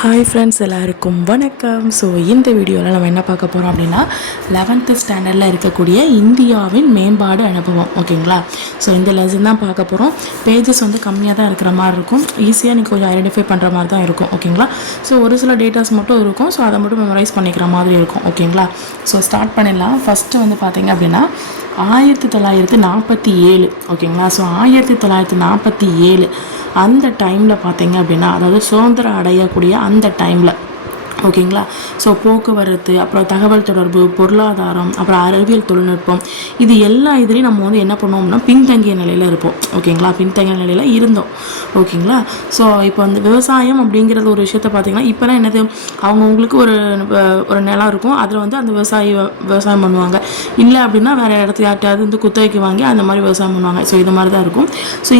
Hi friends, எல்லாருக்கும் வணக்கம். So இந்த வீடியோவில் நம்ம என்ன பார்க்க போகிறோம் அப்படின்னா 11th ஸ்டாண்டர்டில் இருக்கக்கூடிய இந்தியாவின் மேம்பாடு அனுபவம். ஓகேங்களா? ஸோ இந்த லெசன் தான் பார்க்க போகிறோம். பேஜஸ் வந்து கம்மியாக தான் இருக்கிற மாதிரி இருக்கும். ஈஸியாக நீங்கள் கொஞ்சம் ஐடென்டிஃபை பண்ணுற மாதிரி தான் இருக்கும். ஓகேங்களா? ஸோ ஒரு சில டேட்டாஸ் மட்டும் இருக்கும். ஸோ அதை மட்டும் மெமரைஸ் பண்ணிக்கிற மாதிரி இருக்கும். ஓகேங்களா? ஸோ ஸ்டார்ட் பண்ணிடலாம். ஃபஸ்ட்டு வந்து பார்த்தீங்க அப்படின்னா 1947. ஓகேங்களா? ஸோ 1947 அந்த டைமில் பார்த்தீங்க அப்படின்னா, அதாவது சுதந்திரம் அடையக்கூடிய அந்த டைமில், ஓகேங்களா? ஸோ போக்குவரத்து, அப்புறம் தகவல் தொடர்பு, பொருளாதாரம், அப்புறம் அறிவியல் தொழில்நுட்பம், இது எல்லா இதுலேயும் நம்ம வந்து என்ன பண்ணுவோம்னா பின்தங்கிய நிலையில் இருப்போம். ஓகேங்களா? பின்தங்கிய நிலையில் இருந்தோம். ஓகேங்களா? ஸோ இப்போ வந்து விவசாயம் அப்படிங்கிறது ஒரு விஷயத்த பார்த்தீங்கன்னா, இப்போலாம் என்னது, அவங்கவுங்களுக்கு ஒரு நிலம் இருக்கும். அதில் வந்து அந்த விவசாயம் பண்ணுவாங்க. இல்லை அப்படின்னா வேறு இடத்துல யார்ட்டையாவது வந்து குத்தகைக்கு வாங்கி அந்த மாதிரி விவசாயம் பண்ணுவாங்க. ஸோ இது மாதிரி தான் இருக்கும். ஸோ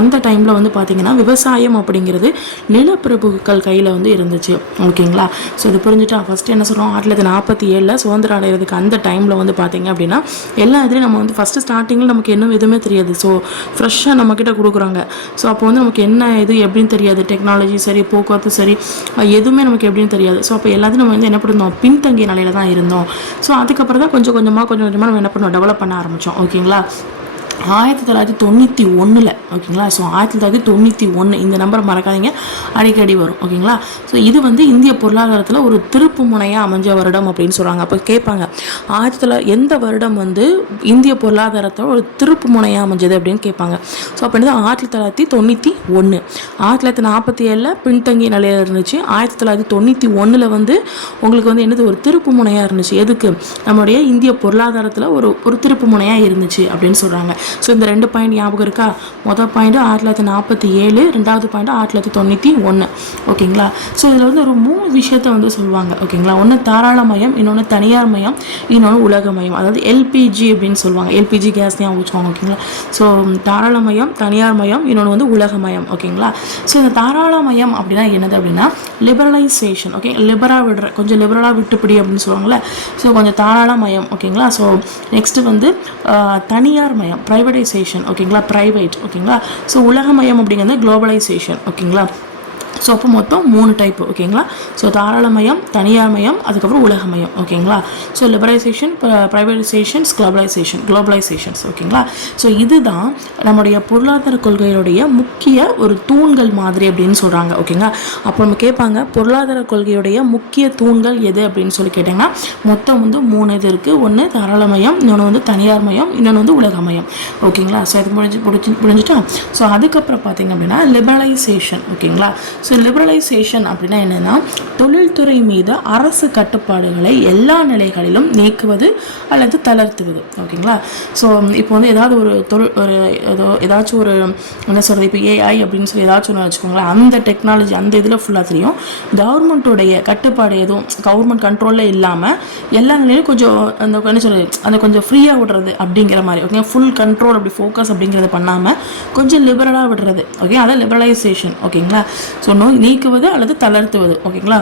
அந்த டைமில் வந்து பார்த்திங்கன்னா விவசாயம் அப்படிங்கிறது நிலப்பிரபுக்கள் கையில் வந்து இருந்துச்சு. ஓகேங்களா? ஸோ இது புரிஞ்சுட்டா ஃபஸ்ட்டு என்ன சொல்கிறோம், 1947 சுதந்திரம் அடைகிறதுக்கு அந்த டைமில் வந்து பார்த்திங்க அப்படின்னா எல்லா இதுலேயும் நம்ம வந்து ஃபஸ்ட்டு ஸ்டார்டிங்கில் நமக்கு இன்னும் எதுவுமே தெரியாது. ஸோ ஃப்ரெஷ்ஷாக நம்மக்கிட்ட கொடுக்குறாங்க. ஸோ அப்போ வந்து நமக்கு என்ன இது எப்படின்னு தெரியாது. டெக்னாலஜி சரி, போக்குவரத்து சரி, எதுவுமே நமக்கு எப்படின்னு தெரியாது. ஸோ அப்போ எல்லாத்தையும் நம்ம வந்து என்ன பண்ணிருந்தோம், பின்தங்கிய நிலையில் தான் இருந்தோம். ஸோ அதுக்கப்புறம் தான் கொஞ்சம் கொஞ்சமாக நம்ம என்ன பண்ணோம், டெவலப் பண்ண ஆரம்பித்தோம். ஓகேங்களா? 1991. ஓகேங்களா? ஸோ 1991 இந்த நம்பர் மறக்காதீங்க, அடிக்கடி வரும். ஓகேங்களா? ஸோ இது வந்து இந்திய பொருளாதாரத்தில் ஒரு திருப்பு முனையாக அமைஞ்ச வருடம் அப்படின்னு சொல்கிறாங்க. அப்போ கேட்பாங்க, எந்த வருடம் வந்து இந்திய பொருளாதாரத்தில் ஒரு திருப்பு முனையாக அமைஞ்சது அப்படின்னு கேட்பாங்க. ஸோ அப்போ என்னது, 1991. 1947 பின்தங்கிய நிலையில் இருந்துச்சு. 1991 வந்து உங்களுக்கு வந்து என்னது, ஒரு திருப்பு முனையாக இருந்துச்சு. எதுக்கு? நம்மளுடைய இந்திய பொருளாதாரத்தில் ஒரு திருப்பு முனையாக இருந்துச்சு அப்படின்னு சொல்கிறாங்க. ஸோ இந்த 2 பாயிண்ட் ஞாபகம் இருக்கா? மொதல் பாயிண்ட் 1947, ரெண்டாவது பாயிண்ட் 1991. ஓகேங்களா? ஸோ இதில் வந்து ஒரு 3 விஷயத்த வந்து சொல்லுவாங்க. ஓகேங்களா? ஒன்று தாராளமயம், இன்னொன்று தனியார் மயம், இன்னொன்று உலகமயம். அதாவது எல்பிஜி அப்படின்னு சொல்லுவாங்க. எல்பிஜி கேஸ் தான் வச்சுக்கோங்க. ஓகேங்களா? ஸோ தாராளமயம், தனியார் மயம், இன்னொன்று வந்து உலகமயம். ஓகேங்களா? ஸோ இந்த தாராளமயம் அப்படின்னா என்னது அப்படின்னா லிபரலைசேஷன். ஓகே, கொஞ்சம் லிபரலாக விட்டுப்பிடி அப்படின்னு சொல்லுவாங்கள்ல. ஸோ கொஞ்சம் தாராளமயம். ஓகேங்களா? ஸோ நெக்ஸ்ட்டு வந்து தனியார் மயம், ப்ரைவேடைசேஷன். ஓகேங்களா? ப்ரைவேட். ஓகேங்களா? ஸோ உலகமயம் அப்படிங்கிறது குளோபலைசேஷன். ஓகேங்களா? ஸோ அப்போ மொத்தம் 3 டைப்பு. ஓகேங்களா? ஸோ தாராளமயம், தனியார் மயம், அதுக்கப்புறம் உலகமயம். ஓகேங்களா? So liberalisation, ப்ரைவேடைசேஷன்ஸ், குளோபலைசேஷன்ஸ். ஓகேங்களா? ஸோ இதுதான் நம்முடைய பொருளாதார கொள்கையுடைய முக்கிய ஒரு தூண்கள் மாதிரி அப்படின்னு சொல்கிறாங்க. ஓகேங்களா? அப்போ நம்ம கேட்பாங்க, பொருளாதார கொள்கையுடைய முக்கிய தூண்கள் எது அப்படின்னு சொல்லி கேட்டிங்கன்னா மொத்தம் வந்து 3 இது இருக்குது. ஒன்று தாராளமயம், இன்னொன்று வந்து தனியார் மயம், இன்னொன்று வந்து உலகமயம். ஓகேங்களா? ஸோ இது முடிஞ்சிட்டா. ஸோ அதுக்கப்புறம் பார்த்திங்க அப்படின்னா லிபரலைசேஷன். ஓகேங்களா? ஸோ லிபரலைசேஷன் அப்படின்னா என்னென்னா, தொழில்துறை மீது அரசு கட்டுப்பாடுகளை எல்லா நிலைகளிலும் நீக்குவது அல்லது தளர்த்துவது. ஓகேங்களா? ஸோ இப்போ வந்து ஏதாவது ஏதாச்சும் ஒரு என்ன சொல்கிறது, இப்போ ஏஐ அப்படின்னு சொல்லி ஏதாச்சும் ஒன்று வச்சுக்கோங்களேன். அந்த டெக்னாலஜி அந்த இதில் ஃபுல்லாக தெரியும். கவர்மெண்ட்டோடைய கட்டுப்பாடு எதுவும் கவர்மெண்ட் கண்ட்ரோலில் இல்லாமல் எல்லா நிலையிலும் கொஞ்சம் அந்த என்ன சொல்கிறது, அந்த கொஞ்சம் ஃப்ரீயாக விடுறது அப்படிங்கிற மாதிரி. ஓகே, ஃபுல் கண்ட்ரோல் அப்படி ஃபோக்கஸ் அப்படிங்கிறத பண்ணாமல் கொஞ்சம் லிபரலாக விடுறது. ஓகே, அதான் லிபரலைசேஷன். ஓகேங்களா? ஸோ நீக்குவது அல்லது தளர்த்துவது. ஓகேங்களா?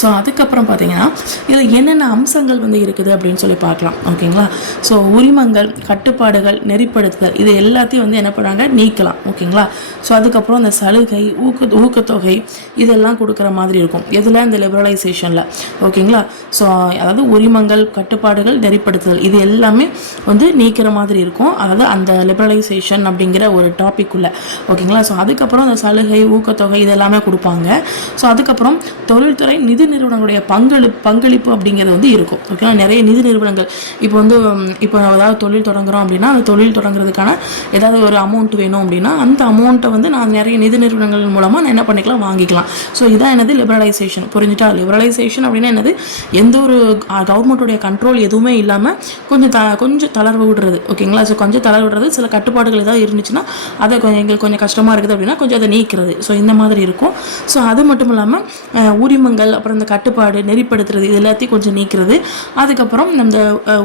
ஸோ அதுக்கப்புறம் பார்த்தீங்கன்னா இதில் என்னென்ன அம்சங்கள் வந்து இருக்குது அப்படின்னு சொல்லி பார்க்கலாம். ஓகேங்களா? ஸோ உரிமங்கள், கட்டுப்பாடுகள், நெறிப்படுத்துதல், இது எல்லாத்தையும் வந்து என்ன பண்ணுறாங்க, நீக்கலாம். ஓகேங்களா? ஸோ அதுக்கப்புறம் அந்த சலுகை, ஊக்கத்தொகை இதெல்லாம் கொடுக்குற மாதிரி இருக்கும். எதில்? இந்த லிபரலைசேஷனில். ஓகேங்களா? ஸோ அதாவது உரிமங்கள், கட்டுப்பாடுகள், நெறிப்படுத்துதல் இது எல்லாமே வந்து நீக்கிற மாதிரி இருக்கும். அதாவது அந்த லிபரலைசேஷன் அப்படிங்கிற ஒரு டாபிக் உள்ள. ஓகேங்களா? ஸோ அதுக்கப்புறம் அந்த சலுகை, ஊக்கத்தொகை இதெல்லாமே கொடுப்பாங்க. ஸோ அதுக்கப்புறம் தொழில்துறை, நிதி நிறுவனங்களுடைய பங்களிப்பு அப்படிங்கிறது வந்து இருக்கும். ஓகேங்களா? நிறைய நிதி நிறுவனங்கள் இப்போ ஏதாவது தொழில் தொடங்குறோம் அப்படின்னா அந்த தொழில் தொடங்குறதுக்கான ஏதாவது ஒரு அமௌண்ட் வேணும் அப்படின்னா அந்த அமௌண்ட்டை வந்து நான் நிறைய நிதி நிறுவனங்கள் மூலமாக நான் என்ன பண்ணிக்கலாம், வாங்கிக்கலாம். ஸோ இதான் என்னது, லிபரலைசேஷன். புரிஞ்சுட்டா? லிபரலைசேஷன் அப்படின்னா என்னது, எந்த ஒரு கவர்மெண்ட்டுடைய கண்ட்ரோல் எதுவுமே இல்லாமல் கொஞ்சம் தளர்வு விடுறது. ஓகேங்களா? ஸோ கொஞ்சம் தளர்வு விடுறது. சில கட்டுப்பாடுகள் ஏதாவது இருந்துச்சுன்னா அதை எங்களுக்கு கொஞ்சம் கஷ்டமாக இருக்குது அப்படின்னா கொஞ்சம் அதை நீக்கிறது. ஸோ இந்த மாதிரி இருக்கும். ஸோ அது மட்டும் இல்லாமல் உரிமங்கள், அப்புறம் அப்புறம் இந்த கட்டுப்பாடு நெறிப்படுத்துறது இது எல்லாத்தையும் கொஞ்சம் நீக்கிறது. அதுக்கப்புறம் இந்த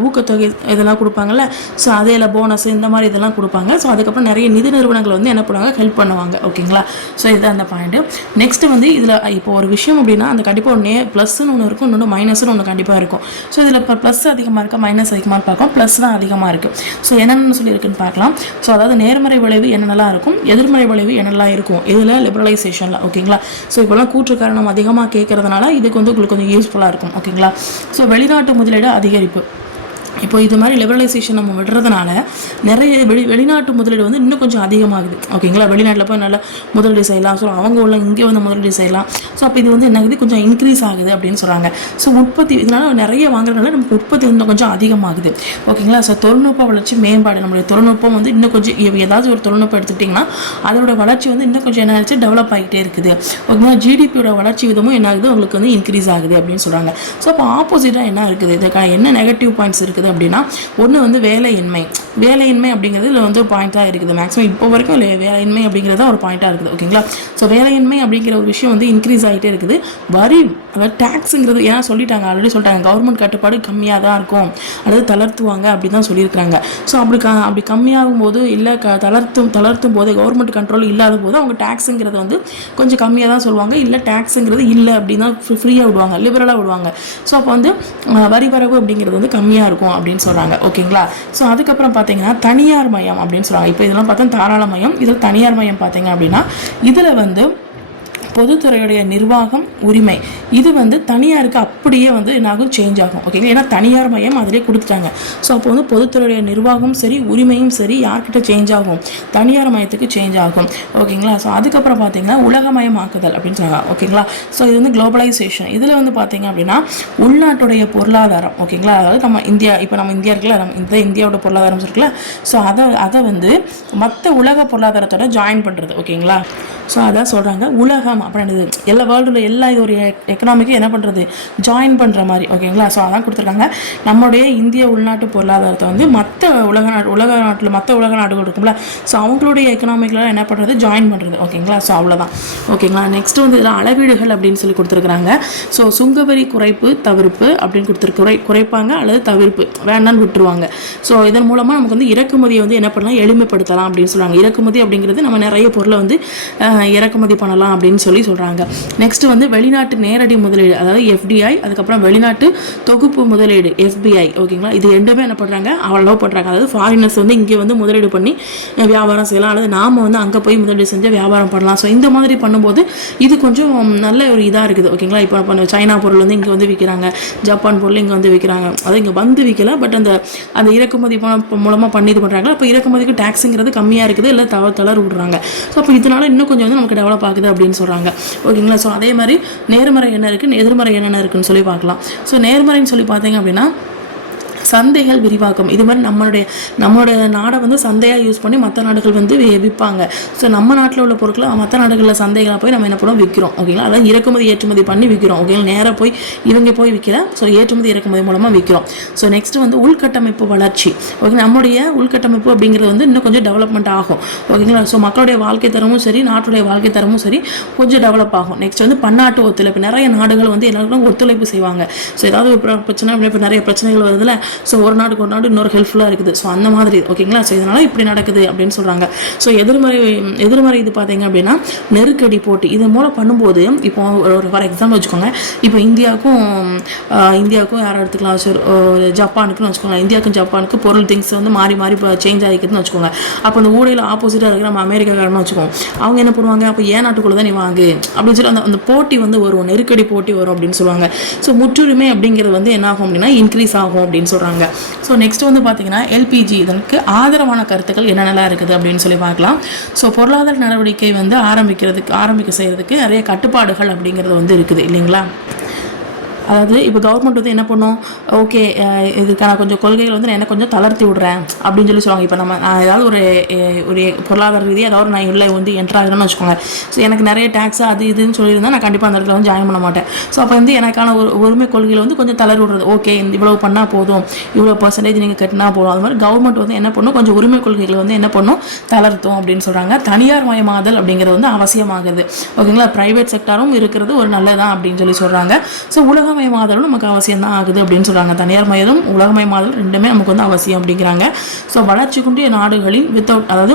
ஊக்கத்தொகை இதெல்லாம் கொடுப்பாங்கல்ல, ஸோ அதில் போனஸ் இந்த மாதிரி இதெல்லாம் கொடுப்பாங்க. ஸோ அதுக்கப்புறம் நிறைய நிதி நிறுவனங்கள் வந்து என்ன பண்ணுவாங்க, ஹெல்ப் பண்ணுவாங்க. ஓகேங்களா, ஸோ இதுதான் அந்த பாயிண்ட். நெக்ஸ்ட் வந்து இதில் இப்போ ஒரு விஷயம் அப்படின்னா அந்த கண்டிப்பாக ஒன்று ப்ளஸ்ன்னு ஒன்று இருக்கும், இன்னொன்று மைனஸ்ன்னு ஒன்று கண்டிப்பாக இருக்கும். ஸோ இதில் இப்போ ப்ளஸ் அதிகமாக இருக்கா மைனஸ் அதிகமாக பார்க்கலாம், ப்ளஸ் தான் அதிகமாக இருக்குது. ஸோ என்னென்னு சொல்லியிருக்குன்னு பார்க்கலாம். ஸோ அதாவது நேர்மறை விளைவு என்னென்னலாம் இருக்கும், எதிர்மறை விளைவு என்னெல்லாம் இருக்கும் இதில் லிபரலைசேஷனில். ஓகேங்களா, ஸோ இப்போலாம் கூற்று காரணம் அதிகமாக கேட்கறதுனால இதுக்கு வந்து உங்களுக்கு கொஞ்சம் யூஸ்ஃபுல்லாக இருக்கும். ஓகேங்களா, ஸோ வெளிநாட்டு முதலீடு அதிகரிப்பு. இப்போ இது மாதிரி லிபரலைசேஷன் நம்ம விடுறதுனால நிறைய வெளிநாட்டு முதலீடு வந்து இன்னும் கொஞ்சம் அதிகமாகுது. ஓகேங்களா, வெளிநாட்டில் போய் நல்லா முதலீடு செய்யலாம். ஸோ அவங்க உள்ள இங்கே வந்து முதலீடு செய்யலாம். ஸோ அப்போ இது வந்து என்ன ஆகுது, கொஞ்சம் இன்க்ரீஸ் ஆகுது அப்படின்னு சொல்கிறாங்க. ஸோ உற்பத்தி இதனால நிறைய வாங்குறதுனால நமக்கு உற்பத்தி இன்னும் கொஞ்சம் அதிகமாகுது. ஓகேங்களா, ஸோ தொழில்நுட்ப வளர்ச்சி மேம்பாடு. நம்மளுடைய தொழில்நுட்பம் வந்து இன்னும் கொஞ்சம் ஏதாவது ஒரு தொழில்நுட்பம் எடுத்துக்கிட்டிங்கன்னா அதோட வளர்ச்சி வந்து இன்னும் கொஞ்சம் என்ன ஆச்சு, டெவலப் ஆகிட்டே இருக்குது. ஓகேங்களா, ஜிடிபியோட வளர்ச்சி விதமும் என்ன ஆகுது, உங்களுக்கு வந்து இன்க்ரீஸ் ஆகுது அப்படின்னு சொல்கிறாங்க. ஸோ அப்போ ஆப்போசிட்டாக என்ன இருக்குது, இதுக்கான என்ன நெகட்டிவ் பாயிண்ட்ஸ் இருக்குது அப்படின்னா, ஒன்று வந்து வேலையின்மை அப்படிங்கிறது இதில் வந்து பாயிண்ட்டாக இருக்குது. மேக்ஸிமம் இப்போ வரைக்கும் வேலையின்மை அப்படிங்கிறது ஒரு பாயிண்ட்டாக இருக்குது. ஓகேங்களா, ஸோ வேலையின்மை அப்படிங்கிற ஒரு விஷயம் வந்து இன்க்ரீஸ் ஆகிட்டே இருக்குது. வரி அதாவது டேக்ஸுங்கிறது ஏன்னா சொல்லிட்டாங்க, ஆல்ரெடி சொல்லிட்டாங்க, கவர்மெண்ட் கட்டுப்பாடு கம்மியாக தான் இருக்கும், அல்லது தளர்த்துவாங்க அப்படி தான் சொல்லியிருக்காங்க. ஸோ அப்படி கம்மியாகும் போது இல்லை தளர்த்தும் போது கவர்மெண்ட் கண்ட்ரோல் இல்லாத போது அவங்க டேக்ஸுங்கிறது வந்து கொஞ்சம் கம்மியாக தான் சொல்லுவாங்க, இல்லை டேக்ஸுங்கிறது இல்லை அப்படின்னா ஃப்ரீயாக விடுவாங்க, லிபரலாக விடுவாங்க. ஸோ அப்போ வந்து வரி வரவு அப்படிங்கிறது வந்து கம்மியாக இருக்கும் அப்படின்னு சொல்கிறாங்க. ஓகேங்களா, ஸோ அதுக்கப்புறம் பார்த்தீங்கன்னா தனியார் மயம் அப்படின்னு சொல்கிறாங்க. இப்போ இதெல்லாம் பார்த்தா தாராள மயம், இதில் தனியார் மயம் பார்த்தீங்க அப்படின்னா இதில் வந்து பொதுத்துறையுடைய நிர்வாகம் உரிமை இது வந்து தனியாருக்கு அப்படியே வந்து என்னாகும், சேஞ்ச் ஆகும். ஓகேங்களா, ஏன்னா தனியார் மையம் அதிலே கொடுத்துட்டாங்க. ஸோ அப்போ வந்து பொதுத்துறையுடைய நிர்வாகம் சரி உரிமையும் சரி யார்கிட்ட சேஞ்ச் ஆகும், தனியார் மயத்துக்கு சேஞ்ச் ஆகும். ஓகேங்களா, ஸோ அதுக்கப்புறம் பார்த்தீங்கன்னா உலகமயமாக்குதல் அப்படின்னு சொல்கிறாங்க. ஓகேங்களா, ஸோ இது வந்து குளோபலைசேஷன். இதில் வந்து பார்த்தீங்க அப்படின்னா உள்நாட்டுடைய பொருளாதாரம். ஓகேங்களா, அதாவது நம்ம இந்தியா இருக்குல்ல, நம்ம இந்தியாவோட பொருளாதாரம் இருக்குல்ல, ஸோ அதை வந்து மற்ற உலக பொருளாதாரத்தோட ஜாயின் பண்ணுறது. ஓகேங்களா, ஸோ அதான் சொல்கிறாங்க உலகம் அப்படின்றது எல்லா வேர்ல்டில் எல்லா இது ஒரு எக்கனாமிக்கும் என்ன பண்ணுறது, ஜாயின் பண்ணுற மாதிரி. ஓகேங்களா, ஸோ அதான் கொடுத்துருக்காங்க. நம்மளுடைய இந்திய உள்நாட்டு பொருளாதாரத்தை வந்து மற்ற உலக நாடுகள் இருக்கும்ல, ஸோ அவங்களுடைய எக்கனாமிக்கெலாம் என்ன பண்ணுறது, ஜாயின் பண்ணுறது. ஓகேங்களா, ஸோ அவ்வளோதான். ஓகேங்களா, நெக்ஸ்ட் வந்து இதில் அளவீடுகள் அப்படின்னு சொல்லி கொடுத்துருக்குறாங்க. ஸோ சுங்கவரி குறைப்பு தவிர்ப்பு அப்படின்னு குறைப்பாங்க அல்லது தவிர்ப்பு வேண்டான்னு விட்டுருவாங்க. ஸோ இதன் மூலமாக நமக்கு வந்து இறக்குமதியை வந்து என்ன பண்ணலாம், எளிமைப்படுத்தலாம் அப்படின்னு சொல்லுவாங்க. இறக்குமதி அப்படிங்கிறது நம்ம நிறைய பொருளை வந்து இறக்குமதி பண்ணலாம் அப்படின்னு சொல்கிறாங்க. நெக்ஸ்ட் வந்து வெளிநாட்டு நேரடி முதலீடு அதாவது எஃப்டிஐ, அதுக்கப்புறம் வெளிநாட்டு தொகுப்பு முதலீடு எஃபிஐ. ஓகேங்களா, இது ரெண்டுமே என்ன பண்ணுறாங்க, அவ்வளோ பண்ணுறாங்க. அதாவது ஃபாரினர்ஸ் வந்து இங்கே வந்து முதலீடு பண்ணி வியாபாரம் செய்யலாம், அல்லது நாம் வந்து அங்கே போய் முதலீடு செஞ்சு வியாபாரம் பண்ணலாம். ஸோ இந்த மாதிரி பண்ணும்போது இது கொஞ்சம் நல்ல ஒரு இதாக இருக்குது. ஓகேங்களா, இப்போ சைனா பொருள் வந்து இங்கே வந்து விற்கிறாங்க, ஜப்பான் பொருள் இங்கே வந்து விற்கிறாங்க, அது இங்கே வந்து விற்கல, பட் அந்த இறக்குமதி மூலமாக பண்ணி இது பண்ணுறாங்க. அப்போ இறக்குமதிக்கு டேக்ஸுங்கிறது கம்மியாக இருக்குது, இல்லை தளர விடுறாங்க. ஸோ அப்போ இதனால இன்னும் கொஞ்சம் வந்து நமக்கு டெவலப் ஆகுது அப்படின்னு சொல்கிறாங்க. ஓகேங்களா, ஸோ அதே மாதிரி நேர்மறை என்ன இருக்குது, எதிர்மறை என்னென்ன இருக்குன்னு சொல்லி பார்க்கலாம். ஸோ நேர்மறைன்னு சொல்லி பார்த்தீங்க அப்படின்னா சந்தைகள் விரிவாக்கம். இது மாதிரி நம்மளுடைய நாடை வந்து சந்தையாக யூஸ் பண்ணி மற்ற நாடுகள் வந்து விற்பாங்க. ஸோ நம்ம நாட்டில் உள்ள பொருட்களை மற்ற நாடுகளில் சந்தைகளை போய் நம்ம என்ன பண்ணுவோம், விற்கிறோம். ஓகேங்களா, அதாவது இறக்குமதி ஏற்றுமதி பண்ணி விற்கிறோம். ஓகேங்களா, நேராக போய் இவங்க போய் விற்கிற, ஸோ ஏற்றுமதி இறக்குமதி மூலமாக விற்கிறோம். ஸோ நெக்ஸ்ட் வந்து உள்கட்டமைப்பு வளர்ச்சி. ஓகே, நம்முடைய உள்கட்டமைப்பு அப்படிங்கிறது வந்து இன்னும் கொஞ்சம் டெவலப்மெண்ட் ஆகும். ஓகேங்களா, ஸோ மக்களுடைய வாழ்க்கை தரமும் சரி நாட்டுடைய வாழ்க்கை தரமும் சரி கொஞ்சம் டெவலப் ஆகும். நெக்ஸ்ட் வந்து பன்னாட்டு ஒத்துழைப்பு. நிறைய நாடுகள் வந்து எல்லாருக்கும் ஒத்துழைப்பு செய்வாங்க. ஸோ ஏதாவது ஒரு பிரச்சனை, இப்போ நிறைய பிரச்சனைகள் வருதுல, ஸோ ஒரு நாடு இன்னொரு ஹெல்ப்ஃபுல்லாக இருக்குது. ஸோ அந்த மாதிரி. ஓகேங்களா, ஸோ இதனால் இப்படி நடக்குது அப்படின்னு சொல்கிறாங்க. ஸோ எதிர்மறை இது பார்த்தீங்க அப்படின்னா நெருக்கடி போட்டி. இது மூலம் பண்ணும்போது இப்போ ஒரு ஃபார் எக்ஸாம்பிள் வச்சுக்கோங்க, இப்போ இந்தியாவுக்கும் யாரை எடுத்துக்கலாம், ஜப்பானுக்குன்னு வச்சுக்கோங்க. இந்தியாவுக்கும் ஜப்பானுக்கு பொருள் திங்ஸ் வந்து மாறி சேஞ்ச் ஆகிக்குதுன்னு வச்சுக்கோங்க. அப்போ அந்த ஊடையில் ஆப்போசிட்டாக இருக்கிற நம்ம அமெரிக்காக்காரன்னு வச்சுக்கோங்க. அவங்க என்ன பண்ணுவாங்க, அப்போ ஏன் நாட்டுக்குள்ளே தான் நீ வாங்கு அப்படின்னு சொல்லி அந்த போட்டி வந்து வரும், நெருக்கடி போட்டி வரும் அப்படின்னு சொல்லுவாங்க. ஸோ முற்றுரிமை அப்படிங்கிறது வந்து என்ன ஆகும் அப்படின்னா இன்க்ரீஸ் ஆகும் அப்படின்னு சொல்கிறாங்க. ஸோ நெக்ஸ்ட் வந்து பார்த்தீங்கன்னா எல்பிஜி, இதற்கு ஆதரவான கருத்துக்கள் என்னென்னலாம் இருக்குது அப்படின்னு சொல்லி பார்க்கலாம். ஸோ பொருளாதார நடவடிக்கை வந்து ஆரம்பிக்க செய்கிறதுக்கு நிறைய கட்டுப்பாடுகள் அப்படிங்கிறது வந்து இருக்குது இல்லைங்களா. அதாவது இப்போ கவர்மெண்ட் வந்து என்ன பண்ணும், ஓகே இதுக்கான கொஞ்சம் கொள்கைகள் வந்து நான் என்ன கொஞ்சம் தளர்த்தி விடுறேன் அப்படின்னு சொல்லி சொல்லுவாங்க. இப்போ நம்ம ஏதாவது ஒரு பொருளாதார ரீதியாக ஏதாவது நான் உள்ள வந்து என்ட்ரு ஆகிறேன்னு வச்சுக்கோங்க. ஸோ எனக்கு நிறைய டேக்ஸ் அது இதுன்னு சொல்லியிருந்தா நான் கண்டிப்பாக அந்த இடத்துல வந்து ஜாயின் பண்ண மாட்டேன். ஸோ அப்போ வந்து எனக்கான ஒரு உரிமை கொள்கையில் வந்து கொஞ்சம் தளர்வு விடுறது, ஓகே இவ்வளோ பண்ணால் போதும், இவ்வளோ பர்சன்டேஜ் நீங்கள் கட்டினா போதும். அது மாதிரி கவர்மெண்ட் வந்து என்ன பண்ணும், கொஞ்சம் உரிமை கொள்கைகளை வந்து என்ன பண்ணும், தளர்த்தும் அப்படின்னு சொல்கிறாங்க. தனியார் மயமாதல் அப்படிங்கிறது வந்து அவசியமாகுது. ஓகேங்களா, ப்ரைவேட் செக்டாரும் இருக்கிறது ஒரு நல்லதான் அப்படின்னு சொல்லி சொல்கிறாங்க. ஸோ உலகமயமாதலும் நமக்கு அவசியம் தான் ஆகுது அப்படின்னு சொல்கிறாங்க. தனியார் மயமும் உலகமயமாதல் ரெண்டுமே நமக்கு வந்து அவசியம் அப்படிங்கிறாங்க. ஸோ வளர்ச்சி குன்றிய நாடுகளின் அதாவது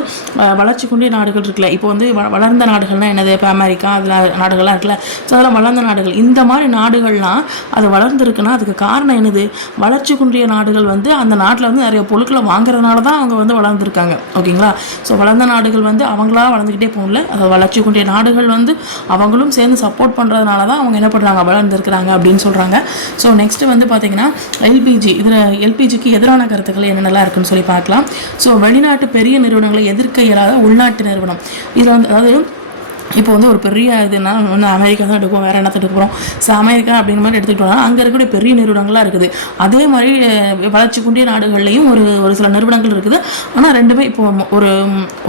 வளர்ச்சி குன்றிய நாடுகள் இருக்குல்ல, இப்போ வந்து வளர்ந்த நாடுகள்னால் என்னது, இப்போ அமெரிக்கா அதில் நாடுகள்லாம் இருக்குல்ல. ஸோ அதெல்லாம் வளர்ந்த நாடுகள். இந்த மாதிரி நாடுகள்லாம் அது வளர்ந்துருக்குன்னா அதுக்கு காரணம் என்னது, வளர்ச்சி குன்றிய நாடுகள் வந்து அந்த நாட்டில் வந்து நிறைய பொருட்களை வாங்குறதுனால தான் அவங்க வந்து வளர்ந்துருக்காங்க. ஓகேங்களா, ஸோ வளர்ந்த நாடுகள் வந்து அவங்களா வளர்ந்துக்கிட்டே போகல, அது வளர்ச்சி குன்றிய நாடுகள் வந்து அவங்களும் சேர்ந்து சப்போர்ட் பண்ணுறதுனால தான் அவங்க என்ன பண்ணுறாங்க, வளர்ந்துருக்குறாங்க அப்படின்னு சொல்கிறாங்க. ஸோ நெக்ஸ்ட் வந்து பார்த்தீங்கன்னா எல்பிஜி. இதில் எல்பிஜிக்கு எதிரான கருத்துக்கள் என்னென்னலாம் இருக்குன்னு சொல்லி பார்க்கலாம். ஸோ வெளிநாட்டு பெரிய நிறுவனங்களை எதிர்க்க இயலாத உள்நாட்டு நிறுவனம். இதில் வந்து அதாவது இப்போ வந்து ஒரு பெரிய இதுனா வந்து அமெரிக்கா தான் எடுப்போம், வேறு என்னத்தை எடுக்க போகிறோம். ஸோ அமெரிக்கா அப்படிங்கிற மாதிரி எடுத்துக்கிட்டோம்னா அங்கே இருக்கக்கூடிய பெரிய நிறுவனங்களாக இருக்குது. அதே மாதிரி வளர்ச்சி குண்டிய நாடுகள்லேயும் ஒரு சில நிறுவனங்கள் இருக்குது. ஆனால் ரெண்டுமே இப்போ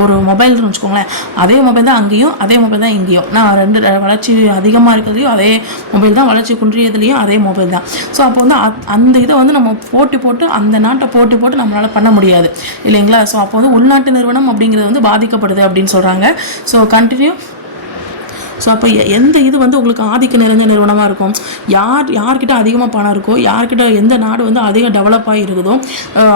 ஒரு மொபைல்னு வச்சுக்கோங்களேன், அதே மொபைல் தான் அங்கேயும், அதே மொபைல் தான் இங்கேயும். நான் ரெண்டு வளர்ச்சி அதிகமாக இருக்கிறதையும் அதே மொபைல் தான், வளர்ச்சி குன்றியதுலேயும் அதே மொபைல் தான். ஸோ அப்போ வந்து அந்த இதை வந்து நம்ம போட்டு அந்த நாட்டை போட்டு நம்மளால் பண்ண முடியாது இல்லைங்களா. ஸோ அப்போ வந்து உள்நாட்டு நிறுவனம் அப்படிங்கிறது வந்து பாதிக்கப்படுது அப்படின்னு சொல்கிறாங்க. So continue. ஸோ அப்போ எந்த இது வந்து உங்களுக்கு ஆதிக்க நிறைஞ்ச நிறுவனமாக இருக்கும், யார்கிட்ட அதிகமாக பணம் இருக்கோ, யார்கிட்ட எந்த நாடு வந்து அதிகம் டெவலப் ஆகி இருக்குதோ,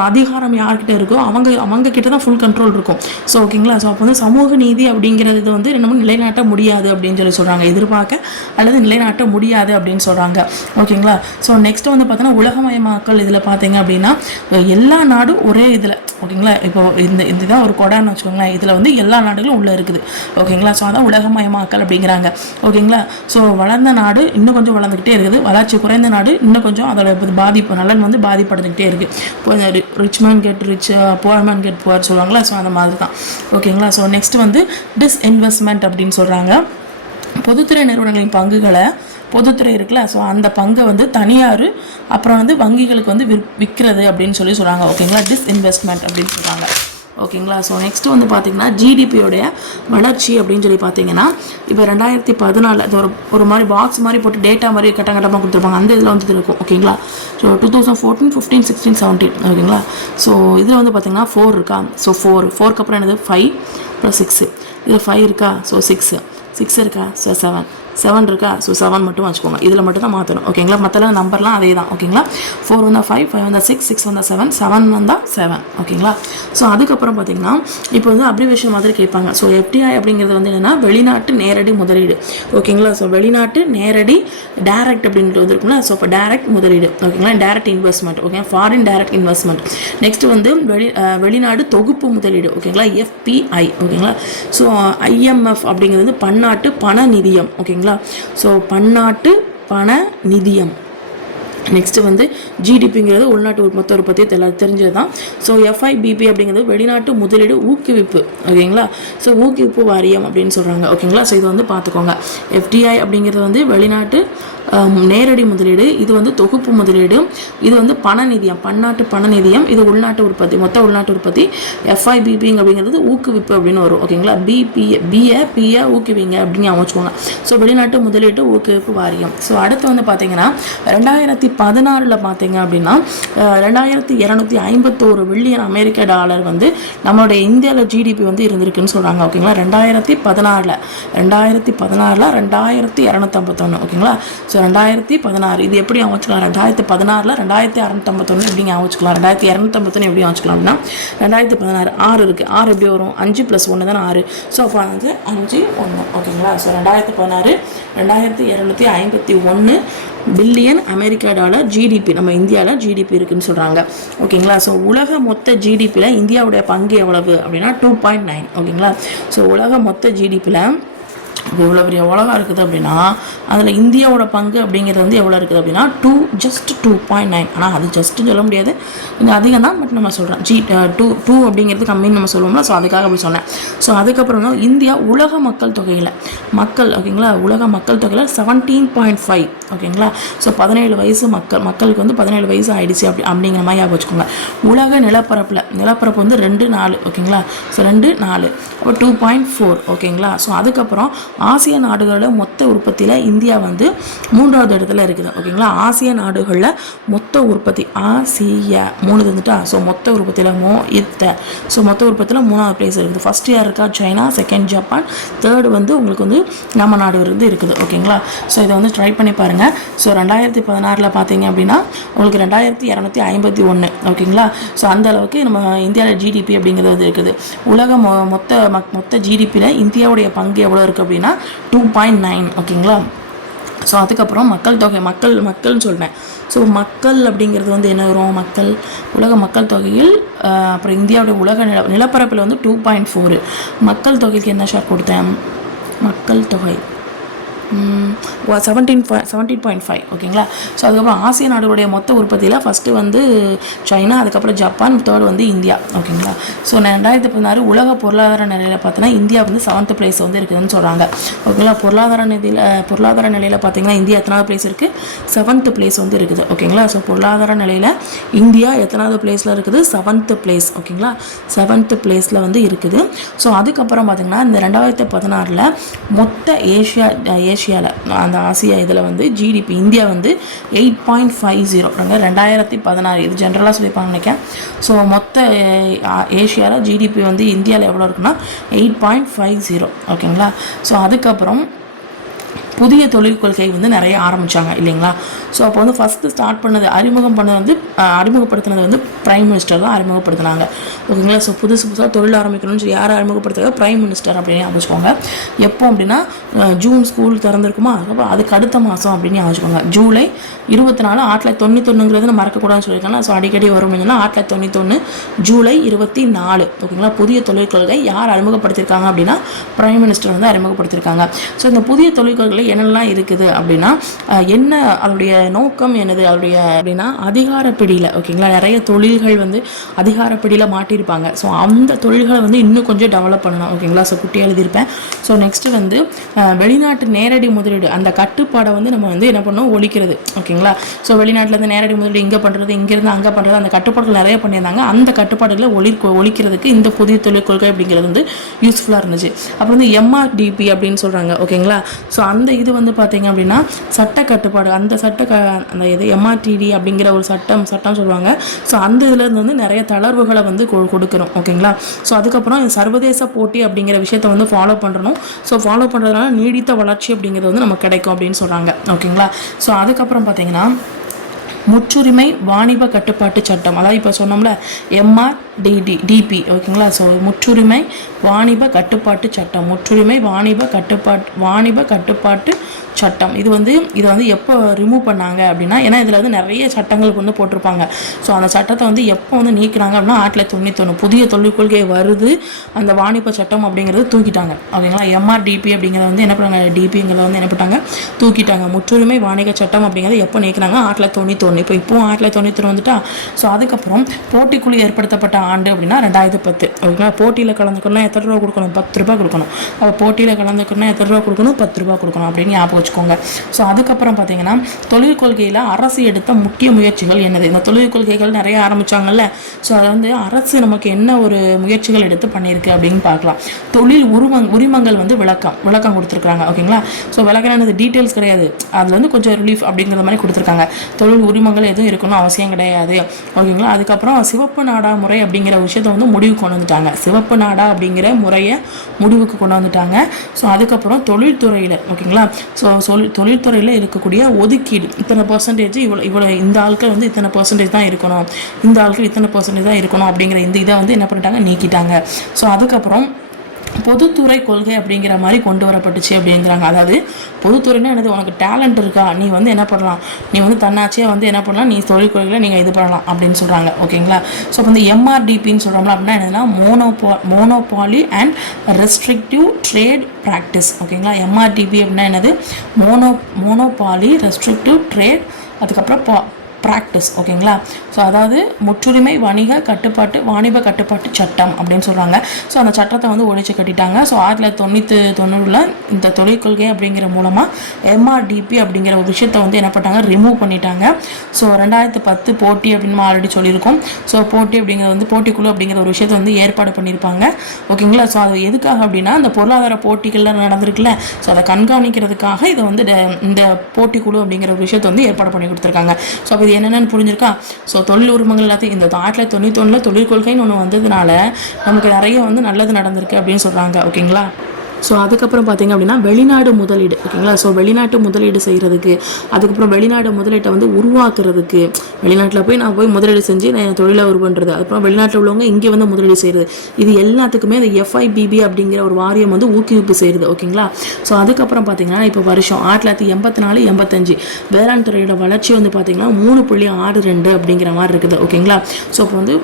அதிகாரம் யார்கிட்ட இருக்கோ அவங்க கிட்ட தான் ஃபுல் கண்ட்ரோல் இருக்கும். ஸோ ஓகேங்களா. ஸோ அப்போ வந்து சமூக நீதி அப்படிங்கிறது வந்து என்னமோ நிலைநாட்ட முடியாது அப்படின்னு சொல்லி சொல்கிறாங்க, எதிர்பார்க்க அல்லது நிலைநாட்ட முடியாது அப்படின்னு சொல்கிறாங்க. ஓகேங்களா. ஸோ நெக்ஸ்ட் வந்து பார்த்தோன்னா உலகமயமாக்கல். இதில் பார்த்தீங்க அப்படின்னா எல்லா நாடும் ஒரே இதில், ஓகேங்களா. இப்போ இதுதான் ஒரு கொடான்னு வச்சுக்கோங்களேன், இதில் வந்து எல்லா நாடுகளும் உள்ளே இருக்குது. ஓகேங்களா. ஸோ அதான் உலகமயமாக்கல் அப்படிங்கிறாங்க. ஓகேங்களா. ஸோ வளர்ந்த நாடு இன்னும் கொஞ்சம் வளர்ந்துக்கிட்டே இருக்குது, வளர்ச்சி குறைந்த நாடு இன்னும் கொஞ்சம் அதோட பாதிப்பு நலன் வந்து பாதிப்படைஞ்சிக்கிட்டே இருக்குது. இப்போ rich man get rich, poor man get poor சொல்லுவாங்களா. ஸோ அந்த மாதிரி தான். ஓகேங்களா. ஸோ நெக்ஸ்ட் வந்து டிஸ்இன்வெஸ்ட்மெண்ட் அப்படின்னு சொல்கிறாங்க. பொதுத்துறை நிறுவனங்களின் பங்குகளை, பொதுத்துறை இருக்குல்ல, ஸோ அந்த பங்கை வந்து தனியார் அப்புறம் வந்து வங்கிகளுக்கு வந்து விற்கிறது அப்படின்னு சொல்லி சொல்கிறாங்க. ஓகேங்களா. டிஸ்இன்வெஸ்ட்மெண்ட் அப்படின்னு சொல்கிறாங்க. ஓகேங்களா. ஸோ நெக்ஸ்ட் வந்து பார்த்திங்கன்னா ஜிடிபியோடைய வளர்ச்சி அப்படின்னு சொல்லி பார்த்தீங்கன்னா இப்போ 2014 அது ஒரு மாதிரி பாக்ஸ் மாதிரி போட்டு டேட்டா மாதிரி கட்டமாக கொடுத்துருப்பாங்க, அந்த இதில் வந்து இருக்கும். ஓகேங்களா. ஸோ 2014, 15, 16, 17. ஓகேங்களா. ஸோ இதில் வந்து பார்த்திங்கன்னா 4 இருக்கா. ஸோ 4க்கு அப்புறம் என்னது 5 + 6. இதில் 5 இருக்கா. ஸோ 6 இருக்கா. ஸோ 7 இருக்கா. ஸோ 7 மட்டும் வச்சுக்கோங்க, இதில் மட்டும் தான் மாற்றணும். ஓகேங்களா. மற்றெல்லாம் நம்பர்லாம் அதே தான். ஓகேங்களா. 4 வந்தால் 5, 5 வந்தால் 6, 6 வந்தால் 7, 7 வந்தால் 7. ஓகேங்களா. ஸோ அதுக்கப்புறம் பார்த்தீங்கன்னா இப்போ வந்து அப்ரிவேஷன் மாதிரி கேட்பாங்க. ஸோ எஃப்டிஐ அப்படிங்கிறது வந்து என்னென்னா வெளிநாட்டு நேரடி முதலீடு. ஓகேங்களா. ஸோ வெளிநாட்டு நேரடி டைரக்ட் அப்படின்ட்டு வந்துருக்குங்களா. ஸோ இப்போ டைரக்ட் முதலீடு. ஓகேங்களா. Direct investment. Okay, foreign direct investment. Next வந்து வெளிநாடு தொகுப்பு முதலீடு. ஓகேங்களா. எஃபிஐ. ஓகேங்களா. ஸோ ஐஎம்எஃப் அப்படிங்கிறது பன்னாட்டு பண நிதியம். ஓகேங்களா. ஸோ பன்னாட்டு பண நிதியம். நெக்ஸ்ட் வந்து ஜிடிபிங்கிறது உள்நாட்டு மொத்த உற்பத்தி தெரிஞ்சது தான். ஸோ எஃப்ஐபிபி அப்படிங்கிறது வெளிநாட்டு முதலீடு ஊக்குவிப்பு. ஓகேங்களா. ஸோ ஊக்குவிப்பு வாரியம் அப்படின்னு சொல்கிறாங்க. ஓகேங்களா. ஸோ இது வந்து பார்த்துக்கோங்க. எஃப்டிஐ அப்படிங்கிறது வந்து வெளிநாட்டு நேரடி முதலீடு, இது வந்து தொகுப்பு முதலீடு, இது வந்து பண நிதியம், பன்னாட்டு பண நிதியம், இது உள்நாட்டு உற்பத்தி, மொத்த உள்நாட்டு உற்பத்தி. எஃப்ஐபிபிங் அப்படிங்கிறது ஊக்குவிப்பு அப்படின்னு வரும். ஓகேங்களா. பிஏ ஊக்குவிங்க அப்படின்னு வச்சுக்கோங்க. ஸோ வெளிநாட்டு முதலீட்டு ஊக்குவிப்பு வாரியம். ஸோ அடுத்து வந்து பார்த்தீங்கன்னா 2016 பார்த்தீங்க அப்படின்னா 2251 பில்லியன் அமெரிக்க டாலர் வந்து நம்மளுடைய இந்தியாவில் ஜிடிபி வந்து இருந்திருக்குன்னு சொல்கிறாங்க. ஓகேங்களா. 2016 2251. ஓகேங்களா. ஸோ 2016 இது எப்படி வச்சுக்கலாம், 2016 2251 எப்படி வச்சுக்கலாம், 2251 எப்படி வச்சுக்கலாம் அப்படின்னா 2016 6 இருக்குது. 6 எப்படி வரும், 5 + 1 தானே 6. ஸோ அப்போ வந்து 5, 1. ஓகேங்களா. So 2016 2251 billion America dollar GDP நம்ம இந்தியாவில் ஜிடிபி இருக்குன்னு சொல்கிறாங்க. ஓகேங்களா. ஸோ உலக மொத்த ஜிடிபியில் இந்தியாவுடைய பங்கு எவ்வளவு அப்படின்னா 2.9. ஓகேங்களா. ஸோ உலக மொத்த ஜிடிபியில் இப்போ இவ்வளோ பெரிய உலகம் இருக்குது அப்படின்னா அதில் இந்தியாவோட பங்கு அப்படிங்கிறது வந்து எவ்வளோ இருக்குது அப்படின்னா ஜஸ்ட் 2.9. ஆனால் அது ஜஸ்ட்டு சொல்ல முடியாது, கொஞ்சம் அதிகம் தான். பட் நம்ம சொல்கிறோம் டூ அப்படிங்கிறது கம்மின்னு நம்ம சொல்லுவோம்ல. ஸோ அதுக்காக அப்படி சொன்னேன். ஸோ அதுக்கப்புறம் இந்தியா உலக மக்கள் தொகையில் ஓகேங்களா, உலக மக்கள் தொகையில் 17.5 ஓகேங்களா. ஸோ 17 வயசு மக்களுக்கு வந்து 17 வயசு ஆயிடுச்சு அப்படிங்கிற மாதிரி ஞாபகம் வச்சுக்கோங்க. உலக நிலப்பரப்பு வந்து 2.4 ஓகேங்களா. ஸோ 2.4 அப்போ 2.4 ஓகேங்களா. ஸோ அதுக்கப்புறம் ஆசிய நாடுகளோட மொத்த உற்பத்தியில் இந்தியா வந்து 3வது இடத்துல இருக்குது ஓகேங்களா. ஆசிய நாடுகளில் மொத்த உற்பத்தி ஆசியா 3 வந்துட்டா. ஸோ மொத்த உற்பத்தியில் ஸோ மொத்த உற்பத்தியில் 3வது பிளேஸ் இருக்குது. ஃபர்ஸ்ட் யார் இருக்கா? சைனா, செகண்ட் ஜப்பான், தேர்டு வந்து உங்களுக்கு வந்து நம்ம நாடு வந்து இருக்குது ஓகேங்களா. ஸோ இதை வந்து ட்ரை பண்ணி பாருங்கள். ஸோ 2016 பார்த்தீங்க அப்படின்னா உங்களுக்கு 2251 ஓகேங்களா. ஸோ அந்த அளவுக்கு நம்ம இந்தியாவில் ஜிடிபி அப்படிங்கிறது வந்து இருக்குது. உலக மொத்த ஜிடிபியில் இந்தியாவுடைய பங்கு எவ்வளோ இருக்குது அப்படின்னா 2.9 ஓகேங்களா. ஸோ அதுக்கப்புறம் மக்கள்னு சொல்கிறேன். ஸோ மக்கள் அப்படிங்கிறது வந்து என்ன வரும்? உலக மக்கள் தொகையில் அப்புறம் இந்தியாவுடைய உலக நிலப்பரப்பில் வந்து 2.4. மக்கள் தொகைக்கு என்ன ஷார்ட் கொடுத்தேன்? மக்கள் தொகை 17.5 ஓகேங்களா. ஸோ அதுக்கப்புறம் ஆசிய நாடுகளுடைய மொத்த உற்பத்தியில் ஃபஸ்ட்டு வந்து சைனா, அதுக்கப்புறம் ஜப்பான், தேர்ட் வந்து இந்தியா ஓகேங்களா. ஸோ 2016 உலக பொருளாதார நிலையில் பார்த்தீங்கன்னா இந்தியா வந்து 7th பிளேஸ் வந்து இருக்குதுன்னு சொல்கிறாங்க ஓகேங்களா. பொருளாதார நிலையில் பார்த்தீங்கன்னா இந்தியா எத்தனாவது பிளேஸ் இருக்குது? 7th பிளேஸ் வந்து இருக்குது ஓகேங்களா. ஸோ பொருளாதார நிலையில் இந்தியா எத்தனாவது பிளேஸில் இருக்குது? 7th பிளேஸ் ஓகேங்களா. 7th பிளேஸில் வந்து இருக்குது. ஸோ அதுக்கப்புறம் பார்த்தீங்கன்னா இந்த 2016 மொத்த ஏஷியாவில் அந்த ஆசியா இதில் வந்து ஜிடிபி இந்தியா வந்து 8.50 2016 இது ஜென்ரலாக சொல்லியிருப்பாங்க நினைக்கிறேன். ஸோ மொத்த ஏஷியாவில் ஜிடிபி வந்து இந்தியாவில் எவ்வளோ இருக்குன்னா 8.50 ஓகேங்களா. ஸோ அதுக்கப்புறம் புதிய தொழில் கொள்கை வந்து நிறைய ஆரம்பித்தாங்க இல்லைங்களா. ஸோ அப்போ வந்து ஃபஸ்ட்டு அறிமுகப்படுத்தினது வந்து பிரைம் மினிஸ்டர் தான் அறிமுகப்படுத்தினாங்க ஓகேங்களா. ஸோ புதுசாக தொழில் ஆரம்பிக்கணும்னு சொல்லி யாரை அறிமுகப்படுத்துறாங்க? பிரைம் மினிஸ்டர் அப்படின்னு ஞாபகம். எப்போ அப்படின்னா ஜூன் ஸ்கூல் திறந்திருக்குமா, அப்போ அதுக்கு அடுத்த மாதம் அப்படின்னு ஞாபகம். ஜூலை 24 1991 மறக்கக்கூடாதுன்னு சொல்லியிருக்காங்க. ஸோ அடிக்கடி வரும் அப்படின்னா 1991 ஜூலை 24 ஓகேங்களா. புதிய தொழில் கொள்கை யார் அறிமுகப்படுத்தியிருக்காங்க அப்படின்னா பிரைம் மினிஸ்டர் வந்து அறிமுகப்படுத்தியிருக்காங்க. ஸோ இந்த புதிய தொழில் கொள்கை என்னெல்லாம் இருக்குது அப்படின்னா என்ன அதோடைய நோக்கம் என்னது அப்படின்னா அதிகார பிடியில் ஓகேங்களா. நிறைய தொழில்கள் வந்து அதிகார பிடியில் மாட்டியிருப்பாங்க. ஸோ அந்த தொழில்களை வந்து இன்னும் கொஞ்சம் டெவலப் பண்ணணும் ஓகேங்களா. ஸோ குட்டி எழுதியிருப்பேன். ஸோ நெக்ஸ்ட்டு வந்து வெளிநாட்டு நேரடி முதலீடு அந்த கட்டுப்பாடை வந்து நம்ம வந்து என்ன பண்ணோம்? ஒழிக்கிறது ஓகேங்களா. ஸோ வெளிநாட்டிலேருந்து நேரடி முதலீடு இங்கே பண்ணுறது, இங்கேருந்து அங்கே பண்ணுறது, அந்த கட்டுப்பாடுகள் நிறைய பண்ணியிருந்தாங்க. அந்த கட்டுப்பாடுகளை ஒழிக்கிறதுக்கு இந்த புதிய தொழில் கொள்கை அப்படிங்கிறது வந்து யூஸ்ஃபுல்லாக இருந்துச்சு. அப்புறம் வந்து MRDP அப்படின்னு சொல்கிறாங்க ஓகேங்களா. ஸோ அந்த இது வந்து பார்த்தீங்க அப்படின்னா சட்ட கட்டுப்பாடு அந்த இது MRTD அப்படிங்கிற ஒரு சட்டம் சொல்லுவாங்க. ஸோ அந்த இதுலேருந்து வந்து நிறைய தளர்வுகளை வந்து கொடுக்கணும் ஓகேங்களா. ஸோ அதுக்கப்புறம் சர்வதேச போட்டி அப்படிங்கிற விஷயத்தை வந்து ஃபாலோ பண்ணுறணும். ஸோ ஃபாலோ பண்ணுறதுனால நீடித்த வளர்ச்சி அப்படிங்கிறது வந்து நமக்கு கிடைக்கும் அப்படின்னு சொல்கிறாங்க ஓகேங்களா. ஸோ அதுக்கப்புறம் பார்த்தீங்கன்னா முற்றுரிமை வாணிப கட்டுப்பாட்டு சட்டம், அதாவது இப்போ சொன்னோம்ல MRDP ஓகேங்களா. ஸோ முற்றுரிமை வாணிப கட்டுப்பாட்டு சட்டம் வாணிப கட்டுப்பாட்டு சட்டம் இதை வந்து எப்போ ரிமூவ் பண்ணாங்க அப்படின்னா, ஏன்னா இதில் வந்து நிறைய சட்டங்களுக்கு வந்து போட்டிருப்பாங்க. ஸோ அந்த சட்டத்தை வந்து எப்போ வந்து நீக்கினாங்க அப்படின்னா 1991 புதிய தொழில் கொள்கை வருது, அந்த வாணிப சட்டம் அப்படிங்கிறது தூக்கிட்டாங்க ஓகேங்களா. MRDP அப்படிங்கிறத வந்து என்ன பண்ணாங்க? டிபிங்கிறத வந்து என்ன பண்ணிட்டாங்க? தூக்கிட்டாங்க. முற்றுரிமை வாணிக சட்டம் அப்படிங்கிறது எப்போ நீக்கினாங்க? 1991. இப்போவும் 1991 வந்துட்டா. ஸோ அதுக்கப்புறம் போட்டிக்குழு ஏற்படுத்தப்பட்ட ஆண்டு அப்படின்னா 2010 ஓகேங்களா. போட்டியில் கலந்துக்கணும்னா எத்தனை ரூபா கொடுக்கணும்? 10 ரூபா கொடுக்கணும். அப்போ போட்டியில் கலந்துக்கணும்னா எத்தனை ரூபா கொடுக்கணும்? 10 ரூபா கொடுக்கணும் அப்படின்னு ஞாபகம் வச்சுக்கோங்க. ஸோ அதுக்கப்புறம் பார்த்தீங்கன்னா தொழில் கொள்கையில் அரசு எடுத்த முக்கிய முயற்சிகள் என்னது? இந்த தொழில் கொள்கைகள் நிறைய ஆரம்பித்தாங்கல்ல. ஸோ அதை வந்து அரசு நமக்கு என்ன ஒரு முயற்சிகள் எடுத்து பண்ணியிருக்கு அப்படின்னு பார்க்கலாம். தொழில் உரிமங்கள் வந்து விளக்கம் கொடுத்துருக்காங்க ஓகேங்களா. ஸோ விளக்கம் டீட்டெயில்ஸ் கிடையாது, அதில் வந்து கொஞ்சம் ரிலீஃப் அப்படிங்கிற மாதிரி கொடுத்துருக்காங்க. தொழில் உரிமங்கள் எதுவும் இருக்கணும் அவசியம் கிடையாது ஓகேங்களா. அதுக்கப்புறம் சிவப்பு நாடா முறை அப்படிங்கிற விஷயத்தை வந்து முடிவுக்கு கொண்டு வந்துட்டாங்க. சிவப்பு நாடா அப்படிங்கிற முறையை முடிவுக்கு கொண்டு வந்துட்டாங்க. ஸோ அதுக்கப்புறம் தொழில்துறையில் ஓகேங்களா. ஸோ தொழில்துறையில் இருக்கக்கூடிய ஒதுக்கீடு இத்தனை பர்சன்டேஜ் இவ்வளோ இந்த ஆட்கள் வந்து இத்தனை பர்சன்டேஜ் தான் இருக்கணும், இந்த ஆட்கள் இத்தனை பர்சன்டேஜ் தான் இருக்கணும் அப்படிங்கிற இந்த இதை வந்து என்ன பண்ணிட்டாங்க? நீக்கிட்டாங்க. ஸோ அதுக்கப்புறம் பொதுத்துறை கொள்கை அப்படிங்கிற மாதிரி கொண்டு வரப்பட்டுச்சு அப்படிங்கிறாங்க. அதாவது பொதுத்துறைன்னா என்னது, உனக்கு டேலண்ட் இருக்கா, நீ வந்து என்ன பண்ணலாம், நீ வந்து தன்னாச்சியாக வந்து என்ன பண்ணலாம், நீ தொழில் கொள்கையில் நீங்கள் இது பண்ணலாம் அப்படின்னு சொல்கிறாங்க. ஓகேங்களா. ஸோ இப்போ வந்து எம்ஆர்டிபின்னு சொல்கிறோம்ல அப்படின்னா என்னதுன்னா monopoly and restrictive trade practice. ஓகேங்களா. எம்ஆர்டிபி அப்படின்னா என்னது, மோனோபாலி ரெஸ்ட்ரிக்டிவ் ட்ரேட் அதுக்கப்புறம் ப்ராக்டிஸ். ஓகேங்களா. ஸோ அதாவது முற்றுரிமை வாணிப கட்டுப்பாட்டு சட்டம் அப்படின்னு சொல்கிறாங்க. ஸோ அந்த சட்டத்தை வந்து ஒழிச்சு கட்டிட்டாங்க. ஸோ 1990 இந்த தொழில் கொள்கை அப்படிங்கிற மூலமாக எம்ஆர்டிபி அப்படிங்கிற ஒரு விஷயத்தை வந்து என்ன பண்ணாங்க, ரிமூவ் பண்ணிட்டாங்க. ஸோ 2010 போட்டி அப்படின்னு ஆல்ரெடி சொல்லியிருக்கோம். ஸோ போட்டி அப்படிங்கிற வந்து போட்டிக்குழு அப்படிங்கிற ஒரு விஷயத்தை வந்து ஏற்பாடு பண்ணியிருப்பாங்க. ஓகேங்களா. ஸோ அது எதுக்காக அப்படின்னா இந்த பொருளாதார போட்டிகள்லாம் நடந்திருக்குல்ல, ஸோ அதை கண்காணிக்கிறதுக்காக இதை வந்து இந்த போட்டிக்குழு அப்படிங்கிற ஒரு விஷயத்தை வந்து ஏற்பாடு பண்ணி கொடுத்துருக்காங்க. ஸோ இது என்னென்னு புரிஞ்சிருக்கா. ஸோ தொழில் உரிமங்கள் எல்லாத்தையும் இந்த 1991 தொழில் கொள்கைன்னு ஒன்று வந்ததுனால நமக்கு நிறைய வந்து நல்லது நடந்திருக்கு அப்படின்னு சொல்கிறாங்க. ஓகேங்களா. ஸோ அதுக்கப்புறம் பார்த்திங்க அப்படின்னா வெளிநாடு முதலீடு. ஓகேங்களா. ஸோ வெளிநாட்டு முதலீடு செய்கிறதுக்கு, அதுக்கப்புறம் வெளிநாடு முதலீட்டை வந்து உருவாக்குறதுக்கு, வெளிநாட்டில் போய் நான் முதலீடு செஞ்சு நான் தொழிலை உருவாக்குறது, அதுக்கப்புறம் வெளிநாட்டில் உள்ளவங்க இங்கே வந்து முதலீடு செய்கிறது, இது எல்லாத்துக்குமே அந்த FIBB அப்படிங்கிற ஒரு வாரியம் வந்து ஊக்குவிப்பு செய்கிறது. ஓகேங்களா. ஸோ அதுக்கப்புறம் பார்த்திங்கன்னா இப்போ வருஷம் 1984-85 வேளாண் துறையோட வளர்ச்சி வந்து பார்த்திங்கன்னா 3.62 அப்படிங்கிற மாதிரி இருக்குது. ஓகேங்களா. ஸோ இப்போ வந்து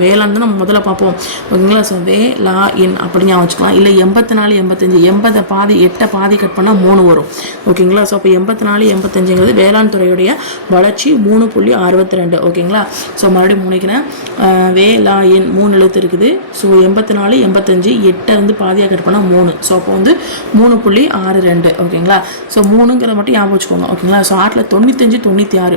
வேளாண் தான் நம்ம முதல்ல பார்ப்போம். ஓகேங்களா. ஸோ வேளாண் அப்படின்னு வச்சுக்கலாம். இல்லை 84-85 80 பாதி 8 பாதி கட் பண்ணால் 3 வரும். ஓகேங்களா. ஸோ அப்போ 84-85ங்கிறது வேளாண் துறையுடைய வளர்ச்சி 3.62. ஓகேங்களா. ஸோ மறுபடியும் முனைக்கிறேன், வேளாண் 3 எழுத்து இருக்குது. ஸோ 84-85 8 வந்து பாதியாக கட் பண்ணால் 3. ஸோ அப்போ வந்து 3.62. ஓகேங்களா. ஸோ 3ங்கிறத மட்டும் ஞாபகம் வச்சுக்கோங்க. ஓகேங்களா. ஸோ 1995-96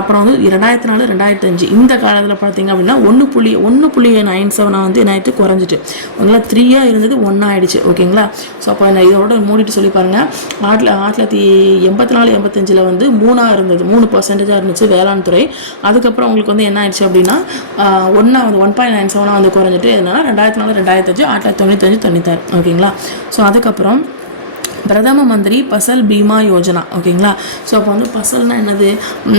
அப்புறம் வந்து 2004-2005 இந்த காலத்தில் பார்த்தீங்க அப்படின்னா 1.97 வந்து என்ன ஆகிட்டு குறைஞ்சிட்டு, ஓகேங்களா. 3 இருந்தது 1 ஆகிடுச்சு. ஓகேங்களா. ஸோ அப்போ நான் இதோட மூடிட்டு சொல்லி பாருங்கள். 1984-85 வந்து 3 இருந்தது, 3% இருந்துச்சு வேளாண் துறை. அதுக்கப்புறம் உங்களுக்கு வந்து என்ன ஆயிடுச்சு அப்படின்னா 1.97 வந்து குறைஞ்சிட்டு, என்னன்னா 2004-2005 1995-96. ஓகேங்களா. ஸோ அதுக்கப்புறம் பிரதம மந்திரி பசல் பீமா யோஜனா. ஓகேங்களா. ஸோ அப்போ வந்து பசல்னா என்னது,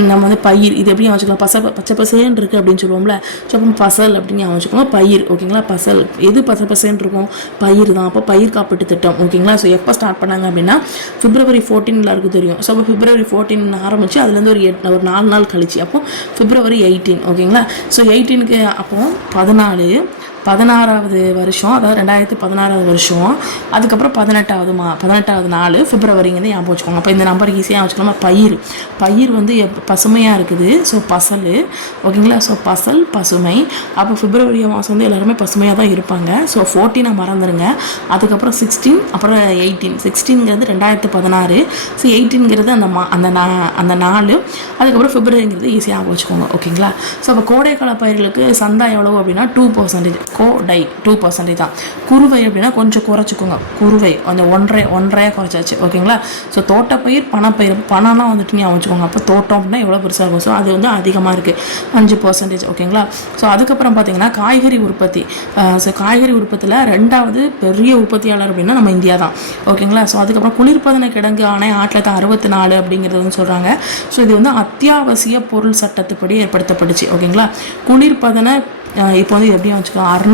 நம்ம வந்து பயிர், இது எப்படி வச்சுக்கலாம், பச்சை பசேன்னு இருக்குது அப்படின்னு சொல்லுவோம்ல. ஸோ அப்போ பசல் அப்படின்னு வச்சுக்கோங்க, பயிர். ஓகேங்களா. பசல் எது பச்சை பசேன்னு இருக்கும், பயிர் தான். அப்போ பயிர் காப்பீட்டு திட்டம். ஓகேங்களா. ஸோ எப்போ ஸ்டார்ட் பண்ணாங்க அப்படின்னா February 14 எல்லாருக்கும் தெரியும். ஸோ அப்போ February 14 ஆரம்பிச்சு அதுலேருந்து ஒரு 4 நாள் கழிச்சு அப்போ February 18. ஓகேங்களா. ஸோ 18க்கு அப்போ 16வது வருஷம், அதாவது 2016வது வருஷம். அதுக்கப்புறம் 18வது நாள் பிப்ரவரிங்கிறது ஞாபகம் வச்சுக்கோங்க. அப்போ இந்த நம்பர் ஈஸியாக வச்சுக்கலாமா. பயிர் வந்து பசுமையாக இருக்குது. ஸோ பசல். ஓகேங்களா. ஸோ பசல் பசுமை. அப்போ February மாதம் வந்து எல்லாருமே பசுமையாக தான் இருப்பாங்க. ஸோ 14 மறந்துடுங்க. அதுக்கப்புறம் 16, அப்புறம் 18. 16ங்கிறது 2016. ஸோ 18ங்கிறது அந்த நாள். அதுக்கப்புறம் Februaryங்கிறது ஈஸியாக ஞாபகம் வச்சுக்கோங்க. ஓகேங்களா. ஸோ அப்போ கோடைக்கால பயிர்களுக்கு சந்தா எவ்வளவு அப்படின்னா 2%. கோடை 2% தான். குறுவை அப்படின்னா கொஞ்சம் குறைச்சிக்கோங்க. குறுவை கொஞ்சம் 1.5 குறைச்சாச்சு. ஓகேங்களா. ஸோ தோட்டப்பயிர் பணம்னா வந்துட்டு நீ வச்சுக்கோங்க. அப்போ தோட்டம் அப்படின்னா எவ்வளோ பெருசாக இருக்கும். ஸோ அது வந்து அதிகமாக இருக்குது, 5%. ஓகேங்களா. ஸோ அதுக்கப்புறம் பார்த்தீங்கன்னா காய்கறி உற்பத்தி. ஸோ காய்கறி உற்பத்தியில் 2வது பெரிய உற்பத்தியாளர் அப்படின்னா நம்ம இந்தியா தான். ஓகேங்களா. ஸோ அதுக்கப்புறம் குளிர்பதன கிடங்கு ஆணை 1964 அப்படிங்கிறது வந்து சொல்கிறாங்க. ஸோ இது வந்து அத்தியாவசிய பொருள் சட்டத்துப்படி ஏற்படுத்தப்பட்டுச்சு. ஓகேங்களா. குளிர்பதன இப்போ வந்து எப்படியும் வச்சுக்கோ, 6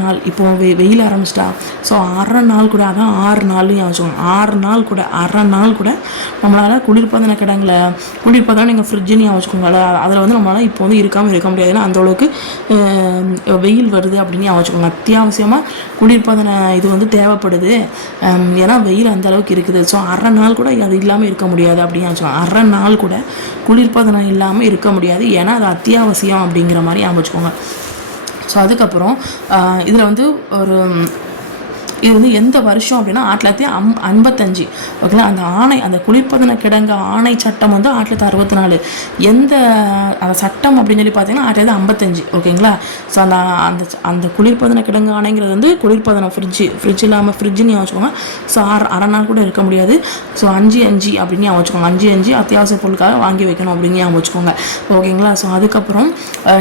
நாள் இப்போ வெயில் ஆரம்பிச்சிட்டா. ஸோ 6 நாள் கூட, அதான் 6 நாள்லையும் வச்சுக்கோங்க. 6 நாள் கூட, அரை நாள் கூட நம்மளால் குளிர்பதன கிடங்குல, குளிர்பதனம் நீங்கள் ஃப்ரிட்ஜுன்னு வச்சுக்கோங்க. அதில் வந்து நம்மளால் இப்போ வந்து இருக்க முடியாது. ஏன்னா அந்தளவுக்கு வெயில் வருது அப்படின்னு வச்சுக்கோங்க. அத்தியாவசியமாக குளிர்பதன இது வந்து தேவைப்படுது. ஏன்னா வெயில் அந்தளவுக்கு இருக்குது. ஸோ அரை நாள் கூட அது இல்லாமல் இருக்க முடியாது அப்படின்னு வச்சுக்கோங்க. அரை நாள் கூட குளிர்பதனம் இல்லாமல் இருக்க முடியாது. ஏன்னா அது அத்தியாவசியம் அப்படிங்கிற மாதிரி வச்சுக்கோங்க. ஸோ அதுக்கப்புறம் இதில் வந்து இது வந்து எந்த வருஷம் அப்படின்னா 1955. ஓகேங்களா. அந்த குளிர்பதன கிடங்கு ஆணை சட்டம் வந்து 1964. அந்த சட்டம் அப்படின்னு சொல்லி பார்த்தீங்கன்னா 1955. ஓகேங்களா. ஸோ அந்த குளிர்பதன கிடங்கு ஆணைங்கிறது வந்து குளிர்பதனம் ஃப்ரிட்ஜ் இல்லாமல் ஃப்ரிட்ஜுன்னு வச்சுக்கோங்க. ஸோ அரை நாள் கூட இருக்க முடியாது. ஸோ 5 அப்படின்னு வச்சுக்கோங்க. 5 அத்தியாவசிய பொருளுக்காக வாங்கி வைக்கணும் அப்படின்னு வச்சுக்கோங்க. ஓகேங்களா. ஸோ அதுக்கப்புறம்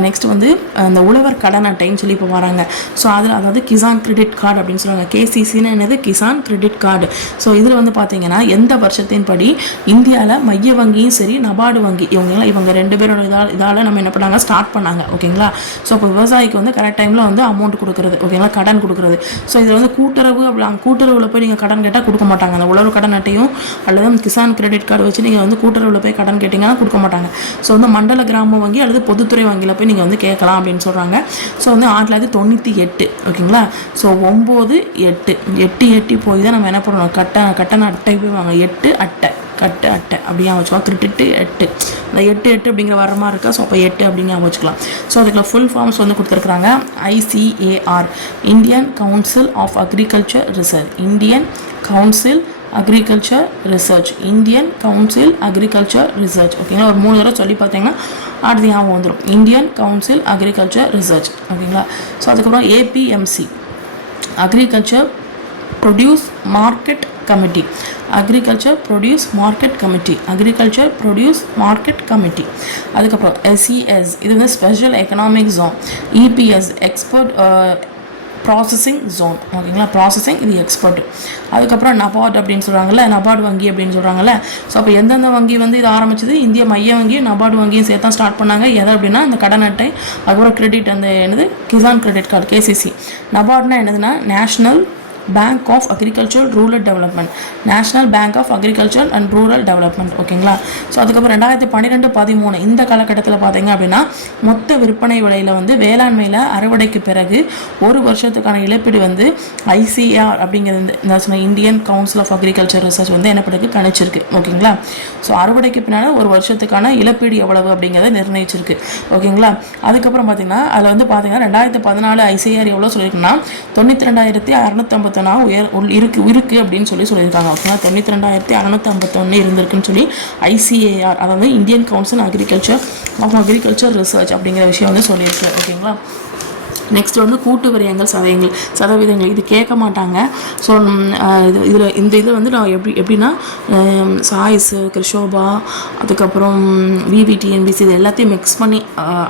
நெக்ஸ்ட் வந்து அந்த உழவர் கடன் அட்டைன்னு சொல்லி இப்போ வராங்க. ஸோ அதில் அதாவது கிசான் கிரெடிட் கார்டு அப்படின்னு சொல்லுவாங்க. கேசிசின்னு என்னது கிசான் கிரெடிட் கார்டு. ஸோ இதில் வந்து பார்த்தீங்கன்னா எந்த வருஷத்தின் படி இந்தியாவில் மைய வங்கியும் சரி நபார்டு வங்கி இவங்க 2 பேரோட இதால் நம்ம என்ன பண்ணாங்க ஸ்டார்ட் பண்ணாங்க. ஓகேங்களா. ஸோ அப்போ விவசாயிக்கு வந்து கரெக்ட் டைமில் வந்து அமௌண்ட் கொடுக்குறது. ஓகேங்களா. கடன் கொடுக்குறது. ஸோ இதில் வந்து கூட்டுறவில் போய் நீங்கள் கடன் கேட்டால் கொடுக்க மாட்டாங்க. அந்த உழவு கடன் அட்டையும் அல்லது கிசான் கிரெடிட் கார்டு வச்சு நீங்கள் வந்து கூட்டுறவில் போய் கடன் கேட்டிங்கன்னா கொடுக்க மாட்டாங்க. ஸோ வந்து மண்டல கிராம வங்கி அல்லது பொதுத்துறை வங்கியில் போய் நீங்கள் வந்து கேட்கலாம் அப்படின்னு சொல்கிறாங்க. ஸோ வந்து 1998. ஓகேங்களா. ஸோ 9-8 போய் தான் நம்ம என்ன பண்ணணும், கட்டண அட்டை போய் வாங்க. 8 அட்டை கட்டு அட்டை அப்படியே வச்சுக்கலாம். கிரெடிட்டு 8 அந்த 8 அப்படிங்கிற வர மாதிரி இருக்கா. ஸோ அப்போ 8 அப்படிங்க வச்சுக்கலாம். ஸோ அதுக்குள்ள ஃபுல் ஃபார்ம்ஸ் வந்து கொடுத்துருக்குறாங்க. ICAR, Indian council of agriculture research. Indian council agriculture research. Indian council agriculture research. ஓகேங்களா. ஒரு 3 தடவை சொல்லி பார்த்தீங்கன்னா அடுத்து ஞாபகம் வந்துடும். Indian council agriculture research. ஓகேங்களா. ஸோ அதுக்கப்புறம் APMC, agriculture produce market committee. Agriculture produce market committee. Agriculture produce market committee. அதுக்கப்புறம் SEZ, இது வந்து special economic zone. EPS, export processing zone. ஓகேங்களா. ப்ராசஸிங் இது எக்ஸ்பர்ட். அதுக்கப்புறம் நபார்டு அப்படின்னு சொல்கிறாங்கல்ல, நபார்டு வங்கி அப்படின்னு சொல்கிறாங்கல்ல. ஸோ அப்போ எந்தெந்த வங்கி வந்து இது ஆரம்பிச்சது, இந்திய மைய வங்கியும் நபார்டு வங்கியும் சேர்த்தா ஸ்டார்ட் பண்ணாங்க. எதை அப்படின்னா இந்த கடன் அட்டை, அதுக்கப்புறம் கிரெடிட், அந்த என்னது கிசான் கிரெடிட் கார்டு KCC. நபார்டுனா என்னதுன்னா national bank of agriculture rural development. National bank of agriculture and rural development. ஓகேங்களா. ஸோ அதுக்கப்புறம் 2012-13 இந்த காலகட்டத்தில் பார்த்தீங்க அப்படின்னா மொத்த விற்பனை விலையில் வந்து வேளாண்மையில் அறுவடைக்கு பிறகு ஒரு வருஷத்துக்கான இழப்பீடு வந்து ICAR அப்படிங்கிறது இந்த Indian council of agriculture research வந்து என்ன பண்ணுறது கணிச்சிருக்கு. ஓகேங்களா. ஸோ அறுவடைக்கு பின்னால் ஒரு வருஷத்துக்கான இழப்பீடு எவ்வளவு அப்படிங்கிறத நிர்ணயிச்சிருக்கு. ஓகேங்களா. அதுக்கப்புறம் பார்த்தீங்கன்னா அதில் வந்து பார்த்தீங்கன்னா 2014 ICAR எவ்வளோ சொல்லியிருக்குன்னா 92,651 இருக்கு அப்படின்னு சொல்லியிருக்காங்க. ஓகேங்களா. 92,651 இருந்திருக்குன்னு சொல்லி ICAR, அதாவது Indian council agriculture of agriculture research அப்படிங்கிற விஷயம் வந்து சொல்லியிருக்கு. ஓகேங்களா. நெக்ஸ்ட் வந்து கூட்டு விரயங்கள் சதவீதங்கள் இது கேட்க மாட்டாங்க. ஸோ இதில் வந்து நான் எப்படின்னா சாய்ஸ், கிருஷோபா, அதுக்கப்புறம் VVTNBC இது எல்லாத்தையும் மிக்ஸ் பண்ணி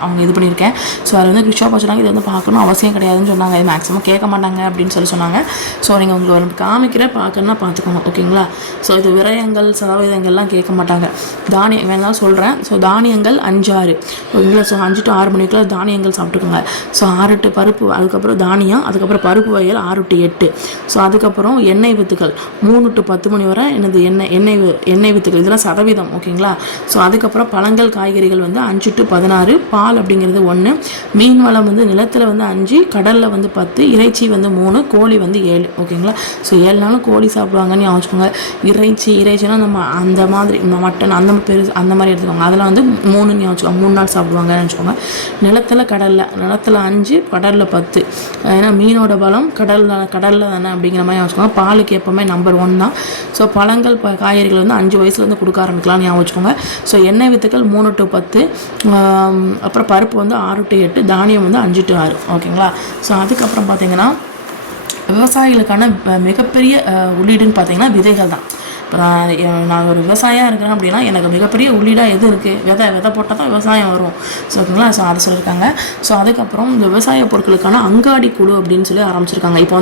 அவங்க இது பண்ணியிருக்கேன். ஸோ அதில் வந்து கிருஷோபா சொன்னாங்க இது வந்து பார்க்கணும் அவசியம் கிடையாதுன்னு சொன்னாங்க. இது மேக்ஸிமம் கேட்க மாட்டாங்க அப்படின்னு சொன்னாங்க. ஸோ நீங்கள் உங்களுக்கு காமிக்கிற பார்க்கணுன்னா பார்த்துக்கோங்க. ஓகேங்களா. ஸோ இது விரயங்கள் சதவீதங்கள்லாம் கேட்க மாட்டாங்க. தானியம் வேணாலும் சொல்கிறேன். ஸோ தானியங்கள் 5-6. ஓகேங்களா. ஸோ 5 to 6 மணிக்குள்ள தானியங்கள் சாப்பிட்டுக்கோங்க. ஸோ 6 பருப்பு, அதுக்கப்புறம் தானியம், அதுக்கப்புறம் பருப்பு வகைகள் 6 to 8. ஸோ அதுக்கப்புறம் எண்ணெய் வித்துக்கள் 3 to 10 மணி வரை என்னது எண்ணெய் வித்துக்கள் இதெல்லாம் சதவீதம். ஓகேங்களா. ஸோ அதுக்கப்புறம் பழங்கள் காய்கறிகள் வந்து 5 to 16. பால் அப்படிங்கிறது 1. மீன் வளம் வந்து நிலத்தில் வந்து 5, கடலில் வந்து 10, இறைச்சி வந்து 3, கோழி வந்து 7. ஓகேங்களா. ஸோ 7 நாளும் கோழி சாப்பிடுவாங்கன்னு யோசிச்சுக்கோங்க. இறைச்சினா நம்ம அந்த மாதிரி மட்டன் அந்த மாதிரி எடுத்துக்கோங்க. அதில் வந்து 3ன்னு யோசிச்சுக்கோங்க. 3 நாள் சாப்பிடுவாங்கன்னு வச்சுக்கோங்க. நிலத்தில் 5, கடலில் 10. ஏன்னா மீனோட பலம் கடலில் தானே அப்படிங்கிற மாதிரி வச்சுக்கோங்க. பாலுக்கு எப்போவுமே நம்பர் 1 தான். ஸோ பழங்கள் காய்கறிகள் வந்து 5 வயசுலேருந்து கொடுக்க ஆரம்பிக்கலாம்னு ஞாபகம் வச்சுக்கோங்க. ஸோ எண்ணெய் வித்துக்கள் 3 to 10, அப்புறம் பருப்பு வந்து 6 to 8, தானியம் வந்து 5 to 6. ஓகேங்களா. ஸோ அதுக்கப்புறம் பார்த்தீங்கன்னா விவசாயிகளுக்கான மிகப்பெரிய உள்ளீடுன்னு பார்த்தீங்கன்னா விதைகள் தான். இப்போ நான் ஒரு விவசாயியாக இருக்கிறேன் அப்படின்னா எனக்கு மிகப்பெரிய உள்ளீடாக எது இருக்குது, விதை போட்டால் தான் விவசாயம் வரும். ஸோ ஓகேங்களா. ஸோ அதை சொல்லியிருக்காங்க. ஸோ அதுக்கப்புறம் இந்த விவசாய பொருட்களுக்கான அங்காடி குழு அப்படின்னு சொல்லி ஆரம்பிச்சிருக்காங்க. இப்போ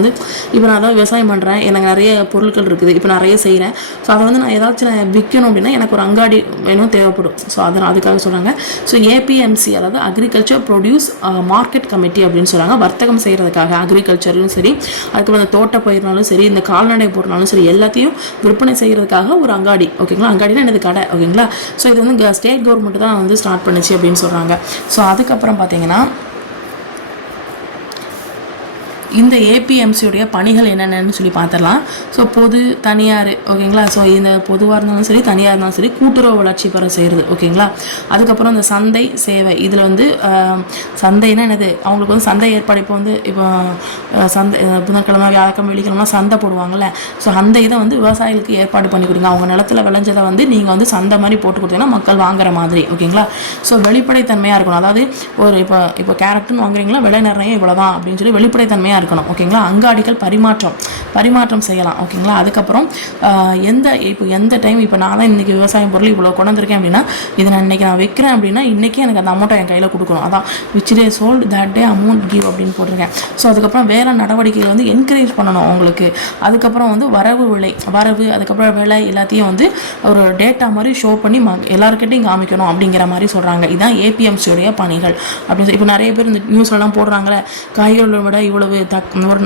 நான் அதாவது விவசாயம் பண்ணுறேன், எனக்கு நிறைய பொருட்கள் இருக்குது, இப்போ நிறைய செய்கிறேன். ஸோ அதை வந்து நான் ஏதாச்சும் விற்கணும் அப்படின்னா எனக்கு ஒரு அங்காடி வேணும் தேவைப்படும். ஸோ அதுக்காக சொல்கிறாங்க. ஸோ APMC, அதாவது அக்ரிகல்ச்சர் ப்ரொடியூஸ் மார்க்கெட் கமிட்டி அப்படின்னு சொல்கிறாங்க. வர்த்தகம் செய்கிறதுக்காக அக்ரிகல்ச்சரும் சரி, அதுக்கப்புறம் இந்த தோட்ட பயிர்னாலும் சரி, இந்த கால்நடை பொருட்னாலும் சரி எல்லாத்தையும் விற்பனை செய்கிறதுக்காக ஒரு அங்காடி. ஓகேங்களா. அங்காடினா என்னது கடை. ஓகேங்களா. ஸோ இது வந்து ஸ்டேட் கவர்மெண்ட் தான் வந்து ஸ்டார்ட் பண்ணுச்சு அப்படின்னு சொல்கிறாங்க. ஸோ அதுக்கப்புறம் பார்த்தீங்கன்னா இந்த APMCயுடைய பணிகள் என்னென்னு சொல்லி பார்த்துடலாம். ஸோ பொது, தனியார். ஓகேங்களா. ஸோ இந்த பொதுவாக இருந்தாலும் சரி, தனியாக இருந்தாலும் சரி, கூட்டுறவு வளர்ச்சி பெற செய்கிறது. ஓகேங்களா. அதுக்கப்புறம் இந்த சந்தை சேவை, இதில் வந்து சந்தைன்னா என்னது, அவங்களுக்கு வந்து சந்தை ஏற்பாடு. இப்போ சந்தை புதன்கிழமை, வியாழக்கிழமை, வெள்ளிக்கிழமை சந்தை போடுவாங்கள்ல. ஸோ அந்த இதை வந்து விவசாயிகளுக்கு ஏற்பாடு பண்ணி கொடுங்க. அவங்க நிலத்தில் விளைஞ்சதை வந்து நீங்கள் வந்து சந்தை மாதிரி போட்டு கொடுத்தீங்கன்னா மக்கள் வாங்குற மாதிரி. ஓகேங்களா. ஸோ வெளிப்படைத்தன்மையாக இருக்கணும். அதாவது ஒரு இப்போ கேரட்டுன்னு வாங்குறீங்களா, விலை நிர்ணயம் இவ்வளோ தான் அப்படின்னு சொல்லி வெளிப்படைத்தன்மையாக இருக்கணும். ஓகேங்களா, அங்காடிகள் பரிமாற்றம் செய்யலாம். ஓகேங்களா, அதுக்கப்புறம் எந்த டைம் இப்போ நான் தான் இன்றைக்கி விவசாயம் பொருள் இவ்வளோ கொண்டு வந்திருக்கேன் அப்படின்னா இதை நான் இன்றைக்கி நான் வைக்கிறேன் அப்படின்னா இன்றைக்கி எனக்கு அந்த அமௌண்ட்டை என் கையில் கொடுக்கணும். அதான் which day sold that day amount give அப்படின்னு போட்டிருக்கேன். ஸோ அதுக்கப்புறம் வேலை நடவடிக்கைகள் வந்து என்கரேஜ் பண்ணணும் உங்களுக்கு. அதுக்கப்புறம் வந்து வரவு அதுக்கப்புறம் விலை எல்லாத்தையும் வந்து ஒரு டேட்டா மாதிரி ஷோ பண்ணி எல்லாருக்கிட்டையும் காமிக்கணும் அப்படிங்கிற மாதிரி சொல்கிறாங்க. இதுதான் ஏபிஎம்சியோடைய பணிகள் அப்படின்னு சொல்லி இப்போ நிறைய பேர் இந்த நியூஸ்லலாம் போடுறாங்களே, காய்கறிகளை விட இவ்வளவு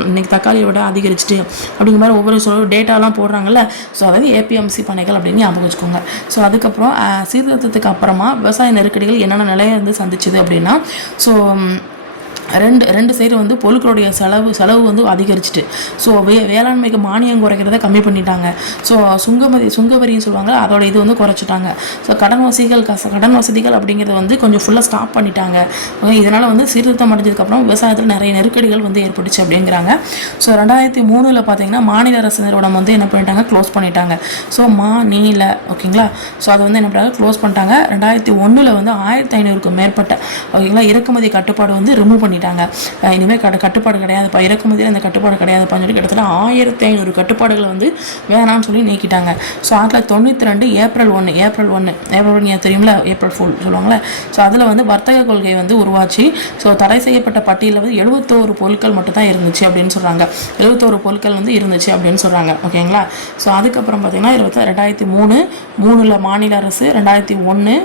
இன்னைக்கு தக்காளியை விட அதிகரிச்சுட்டு அப்படிங்கிற மாதிரி ஒவ்வொரு டேட்டாலாம் போடுறாங்கல்ல. ஸோ அதாவது ஏபிஎம்சி பணிகள் அப்படின்னு ஞாபகம் வச்சுக்கோங்க. ஸோ அதுக்கப்புறம் சீர்திருத்தத்துக்கு அப்புறமா விவசாய நெருக்கடிகள் என்னென்ன நிலையை வந்து சந்திச்சுது அப்படின்னா, ஸோ ரெண்டு சைடு வந்து பொருட்களுடைய செலவு வந்து அதிகரிச்சுட்டு, ஸோ வேளாண்மைக்கு மானியம் குறைக்கிறத கம்மி பண்ணிட்டாங்க. ஸோ சுங்கவரின்னு சொல்லுவாங்க, அதோட இது வந்து குறைச்சிட்டாங்க. ஸோ கடன் வசதிகள் அப்படிங்கிறத வந்து கொஞ்சம் ஃபுல்லாக ஸ்டாப் பண்ணிட்டாங்க. இதனால் வந்து சீர்திருத்தம் அடைஞ்சதுக்கப்புறம் விவசாயத்தில் நிறைய நெருக்கடிகள் வந்து ஏற்பட்டுச்சு அப்படிங்கிறாங்க. ஸோ 2003 பார்த்தீங்கன்னா மாநில அரசு நிறுவனம் வந்து என்ன பண்ணிட்டாங்க, க்ளோஸ் பண்ணிட்டாங்க. ஸோ ஓகேங்களா, ஸோ அதை வந்து என்ன பண்ணாங்க, க்ளோஸ் பண்ணிட்டாங்க. 2001 வந்து 1500க்கும் மேற்பட்ட ஓகேங்களா இறக்குமதி கட்டுப்பாடு வந்து ரிமூவ் பண்ணிட்டாங்க. இனிமேல் கட்டுப்பாடு கிடையாதுப்பா, இறக்குமதியில் அந்த கட்டுப்பாடு கிடையாதுப்பான்னு சொல்லி கிட்டத்தட்ட 1500 கட்டுப்பாடுகளை வந்து வேணாம்னு சொல்லி நீக்கிட்டாங்க. ஸோ 1992 ஏப்ரல் 1 தெரியுங்களா, ஏப்ரல் ஃபுல் சொல்லுவாங்களே. ஸோ அதில் வந்து வர்த்தக கொள்கை வந்து உருவாச்சு. ஸோ தடை செய்யப்பட்ட பட்டியலில் வந்து 71 பொருட்கள் மட்டும் தான் இருந்துச்சு அப்படின்னு சொல்கிறாங்க. 71 பொருட்கள் வந்து இருந்துச்சு அப்படின்னு சொல்கிறாங்க. ஓகேங்களா, ஸோ அதுக்கப்புறம் பார்த்தீங்கன்னா 2003 மாநில அரசு 2001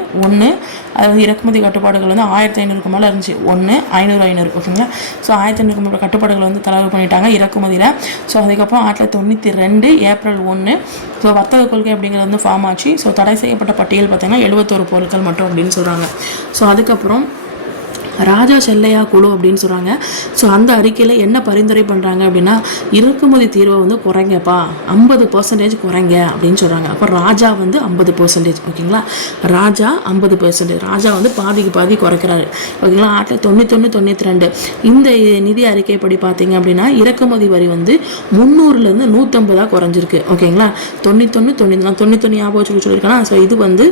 அது வந்து இறக்குமதி கட்டுப்பாடுகள் வந்து 1500க்கு மேலே இருந்துச்சு. 500 ஓகேங்களா. ஸோ 1500க்கு மேலே கட்டுப்பாடுகள் வந்து தளர்வு பண்ணிட்டாங்க இறக்குமதியில். ஸோ அதுக்கப்புறம் 1992 ஏப்ரல் 1 ஸோ வர்த்தக கொள்கை அப்படிங்கிறது வந்து ஃபார்ம் ஆச்சு. ஸோ தடை செய்யப்பட்ட பட்டியல் பார்த்தீங்கன்னா 71 பொருட்கள் மட்டும் அப்படின்னு சொல்கிறாங்க. ஸோ அதுக்கப்புறம் ராஜா செல்லையா குழு அப்படின்னு சொல்கிறாங்க. ஸோ அந்த அறிக்கையில் என்ன பரிந்துரை பண்ணுறாங்க அப்படின்னா, இறக்குமதி தீர்வை வந்து குறைங்கப்பா, 50% குறைங்க அப்படின்னு சொல்கிறாங்க. அப்போ ராஜா வந்து 50%, ஓகேங்களா, ராஜா 50%, ராஜா வந்து பாதி குறைக்கிறாரு. ஓகேங்களா, 1991-92 இந்த நிதி அறிக்கைப்படி பார்த்தீங்க அப்படின்னா இறக்குமதி வரி வந்து 300லேருந்து 150 குறைஞ்சிருக்கு. ஓகேங்களா, 91 ஞாபகம் வச்சு சொல்லியிருக்கேன்னா, ஸோ இது வந்து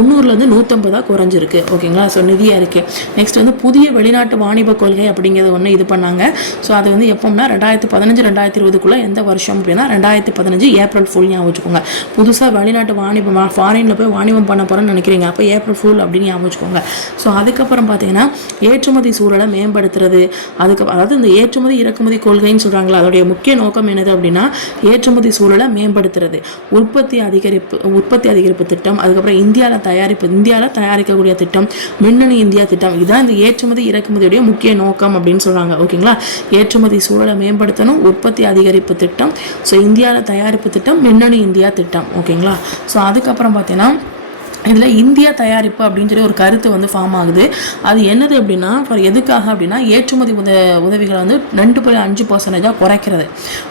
300லேருந்து 150 குறைஞ்சிருக்கு. ஓகேங்களா, ஸோ நிதி அறிக்கை. நெக்ஸ்ட் வந்து புதிய வெளிநாட்டு வாணிப கொள்கை அப்படிங்கிறது ஒன்று இது பண்ணாங்க. ஸோ அது வந்து எப்போம்னா 2015-2020 எந்த வருஷம் அப்படின்னா 2015 ஏப்ரல் ஃபுல் ஞாபகம் வச்சுக்கோங்க. புதுசாக வெளிநாட்டு வாணிபம் ஃபாரினில் போய் வாணிபம் பண்ண போகிறேன்னு நினைக்கிறீங்க, அப்போ ஏப்ரல் ஃபுல் அப்படின்னு ஞாபகம் வச்சுக்கோங்க. ஸோ அதுக்கப்புறம் பார்த்தீங்கன்னா ஏற்றுமதி சூழலை மேம்படுத்துறது. அதாவது இந்த ஏற்றுமதி இறக்குமதி கொள்கைன்னு சொல்கிறாங்களா, அதோடைய முக்கிய நோக்கம் என்னது அப்படின்னா ஏற்றுமதி சூழலை மேம்படுத்துறது, உற்பத்தி அதிகரிப்பு திட்டம், அதுக்கப்புறம் இந்தியாவில் தயாரிக்கக்கூடிய திட்டம், மின்னணு இந்தியா திட்டம். இதுதான் இந்த ஏற்றுமதி இறக்குமதியுடைய முக்கிய நோக்கம் அப்படின்னு சொல்றாங்க. ஓகேங்களா, ஏற்றுமதி சூழலை மேம்படுத்தணும், உற்பத்தி அதிகரிப்பு திட்டம், ஸோ இந்தியாவில் தயாரிப்பு திட்டம், மின்னணு இந்தியா திட்டம். ஓகேங்களா, ஸோ அதுக்கப்புறம் பார்த்தீங்கன்னா இதில் இந்தியா தயாரிப்பு அப்படின்னு சொல்லி ஒரு கருத்து வந்து ஃபார்ம் ஆகுது. அது என்னது அப்படின்னா, எதுக்காக அப்படின்னா ஏற்றுமதி உதவிகளை வந்து 2.5% குறைக்கிறது.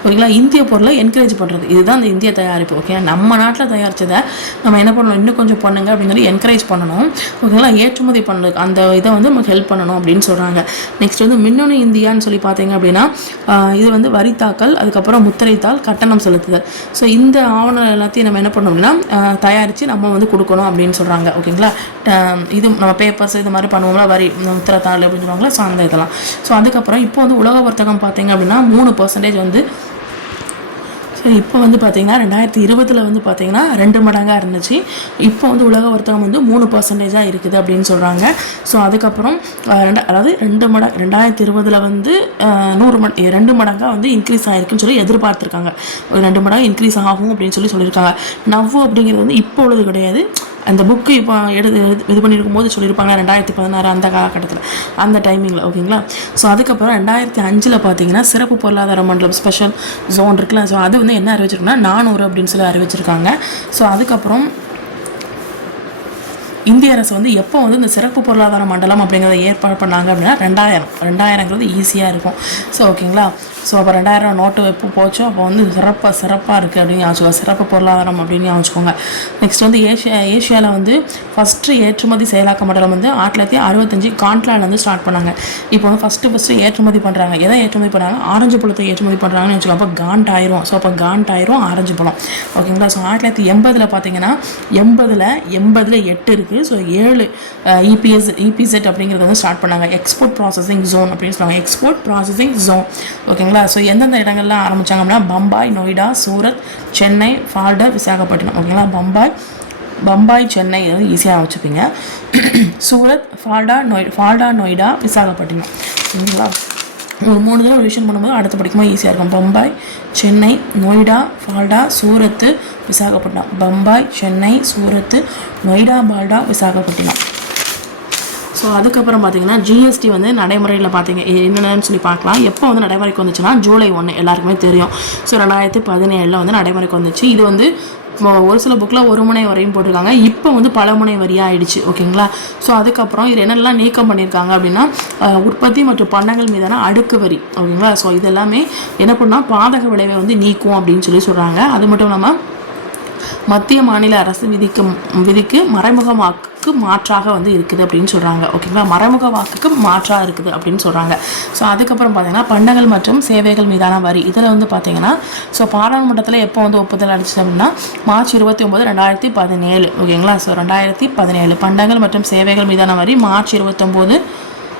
ஓகேங்களா, இந்திய பொருளை என்கரேஜ் பண்ணுறது, இதுதான் இந்த இந்திய தயாரிப்பு. ஓகே, நம்ம நாட்டில் தயாரித்ததை நம்ம என்ன பண்ணணும், இன்னும் கொஞ்சம் பண்ணுங்க அப்படின்னு சொல்லி என்கரேஜ் பண்ணணும். ஓகேங்களா, ஏற்றுமதி பண்ணுறது அந்த இதை வந்து நமக்கு ஹெல்ப் பண்ணணும் அப்படின்னு சொல்கிறாங்க. நெக்ஸ்ட் வந்து மின்னணு இந்தியான்னு சொல்லி பார்த்தீங்க அப்படின்னா இது வந்து வரித்தாக்கல், அதுக்கப்புறம் முத்திரைத்தாள், கட்டணம் செலுத்துதல். ஸோ இந்த ஆவணம் எல்லாத்தையும் நம்ம என்ன பண்ணணும் அப்படின்னா தயாரித்து நம்ம வந்து கொடுக்கணும் அப்படின்னு சொல்கிறாங்க. ஓகேங்களா, இது நம்ம பேப்பர்ஸ் இது மாதிரி பண்ணுவோம்ல, வரி உத்தரத்தாள் அப்படின்னு சொல்லுவாங்களா, ஸோ அந்த இதெல்லாம். ஸோ அதுக்கப்புறம் இப்போ வந்து உலக வர்த்தகம் பார்த்தீங்க அப்படின்னா 3% வந்து இப்போ வந்து பார்த்தீங்கன்னா 2020 வந்து பார்த்தீங்கன்னா 2 மடங்காக இருந்துச்சு. இப்போ வந்து உலக வர்த்தகம் வந்து 3% இருக்குது அப்படின்னு சொல்கிறாங்க. ஸோ அதுக்கப்புறம் அதாவது 2020 வந்து 2 மடங்காக வந்து இன்க்ரீஸ் ஆகிருக்குன்னு சொல்லி எதிர்பார்த்துருக்காங்க. 2 மடங்கு இன்க்ரீஸ் ஆகும் அப்படின்னு சொல்லியிருக்காங்க. நவ்வு அப்படிங்கிறது வந்து இப்போ உள்ளது கிடையாது, அந்த புக்கு இப்போ இது பண்ணியிருக்கும் போது சொல்லியிருப்பாங்க 2016 அந்த காலகட்டத்தில், அந்த டைமிங்கில். ஓகேங்களா, ஸோ அதுக்கப்புறம் 2005 பார்த்தீங்கன்னா சிறப்பு பொருளாதார மண்டலம் ஸ்பெஷல் ஜோன் இருக்குல்ல, ஸோ அது வந்து என்ன அறிவிச்சிருக்குன்னா 400 அப்படின்னு சொல்லி அறிவிச்சிருக்காங்க. ஸோ அதுக்கப்புறம் இந்திய அரசு வந்து எப்போ வந்து இந்த சிறப்பு பொருளாதார மண்டலம் அப்படிங்கிறத ஏற்பாடு பண்ணாங்க அப்படின்னா 2000ங்கிறது ஈஸியாக இருக்கும். ஸோ ஓகேங்களா, ஸோ அப்போ 2000 நோட்டு எப்போ போச்சோ அப்போ வந்து சிறப்பாக இருக்குது அப்படின்னு யோசிச்சுக்கோங்க, சிறப்பு பொருளாதாரம் அப்படின்னு யோசிச்சுக்கோங்க. நெக்ஸ்ட் வந்து ஏஷியாவில் வந்து ஃபஸ்ட்டு ஏற்றுமதி செயலாக்க மண்டலம் வந்து 1965 கான்ட்லாலேருந்து ஸ்டார்ட் பண்ணாங்க. இப்போ வந்து ஃபஸ்ட்டு ஏற்றுமதி பண்ணுறாங்க. எதை ஏற்றுமதி பண்ணுறாங்க, ஆரஞ்சு பழத்தை ஏற்றுமதி பண்ணுறாங்கன்னு வச்சுக்கோங்க. அப்போ காண்டாயிரும். ஸோ அப்போ காண்டாயிரும் ஆரஞ்சு பழம். ஓகேங்களா, ஸோ 1980 பார்த்தீங்கன்னா 80ல் 8 இருக்குது. ஸோ 7 EPZ அப்படிங்கிறத வந்து ஸ்டார்ட் பண்ணாங்க. எக்ஸ்போர்ட் ப்ராசஸிங் ஜோன் அப்படின்னு சொல்லுவாங்க, எக்ஸ்போர்ட் ப்ராசஸிங் ஜோன். ஓகேங்களா, ஓகேங்களா. ஸோ எந்தெந்த இடங்கள்லாம் ஆரம்பித்தாங்க அப்படின்னா பம்பாய், நொய்டா, சூரத், சென்னை, ஃபால்டா, விசாகப்பட்டினம். ஓகேங்களா. பம்பாய் சென்னை வந்து ஈஸியாக வச்சுப்பீங்க. சூரத், ஃபால்டா, நொய்டா, விசாகப்பட்டினம். ஓகேங்களா. ஒரு 3 தடவை ரிவிஷன் பண்ணும்போது அடுத்து படிக்கும்போது ஈஸியாக இருக்கும். பம்பாய், சென்னை, நொய்டா, ஃபால்டா, சூரத்து, விசாகப்பட்டினம். பம்பாய், சென்னை, சூரத்து, நொய்டா, ஃபால்டா, விசாகப்பட்டினம். ஸோ அதுக்கப்புறம் பார்த்தீங்கன்னா ஜிஎஸ்டி வந்து நடைமுறையில் பார்த்தீங்க என்னென்னு சொல்லி பார்க்கலாம். எப்போ வந்து நடைமுறைக்கு வந்துச்சுன்னா ஜூலை 1 எல்லாருக்குமே தெரியும். ஸோ 2017 வந்து நடைமுறைக்கு வந்துச்சு. இது வந்து ஒரு சில புக்கில் 1 முனை வரையும் போட்டிருக்காங்க. இப்போ வந்து பல முனை வரியாக ஆயிடுச்சு. ஓகேங்களா. ஸோ அதுக்கப்புறம் இது என்னெல்லாம் நீக்கம் பண்ணியிருக்காங்க அப்படின்னா உற்பத்தி மற்றும் பண்டங்கள் மீதான அடுக்கு வரி. ஓகேங்களா. ஸோ இதெல்லாமே என்ன பண்ணால் பாதக விளைவை வந்து நீக்கும் அப்படின்னு சொல்கிறாங்க. அது மட்டும் இல்லாமல் மத்திய மாநில அரசு விதிக்கு மறைமுக வாக்குக்கு மாற்றாக வந்து இருக்குது அப்படின்னு சொல்கிறாங்க. ஓகேங்களா. மறைமுக வாக்குக்கு மாற்றாக இருக்குது அப்படின்னு சொல்கிறாங்க. ஸோ அதுக்கப்புறம் பார்த்தீங்கன்னா பண்டங்கள் மற்றும் சேவைகள் மீதான வரி இதில் வந்து பார்த்தீங்கன்னா ஸோ பாராளுமன்றத்தில் எப்போ வந்து ஒப்புதல் அளிச்சு அப்படின்னா மார்ச் 29, 2017. ஓகேங்களா. ஸோ 2017 பண்டங்கள் மற்றும் சேவைகள் மீதான வரி மார்ச் 29,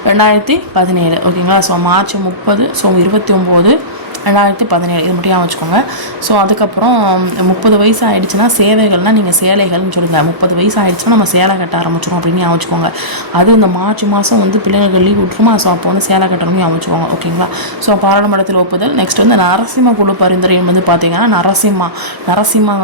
2017. ஓகேங்களா. ஸோ மார்ச் 30, ஸோ 29, 2017 இது மட்டும் வச்சுக்கோங்க. ஸோ அதுக்கப்புறம் 30 வயசு ஆகிடுச்சுன்னா சேவைகள்னால் நீங்கள் சேலைகள்னு சொல்லுங்க. 30 வயசு ஆகிடுச்சுன்னா நம்ம சேலை கட்ட ஆரம்பிச்சிடும் அப்படின்னு வச்சுக்கோங்க. அது இந்த மார்ச் மாதம் வந்து பிள்ளைங்களுக்கு லீவ் விட்டுருமா. ஸோ அப்போ வந்து சேலை கட்டணும்னு வச்சுக்கோங்க. ஓகேங்களா. ஸோ பாராளுமன்றத்தில் ஒப்புதல். நெக்ஸ்ட் வந்து நரசிம்ம குழு பரிந்துரை வந்து பார்த்தீங்கன்னா நரசிம்மா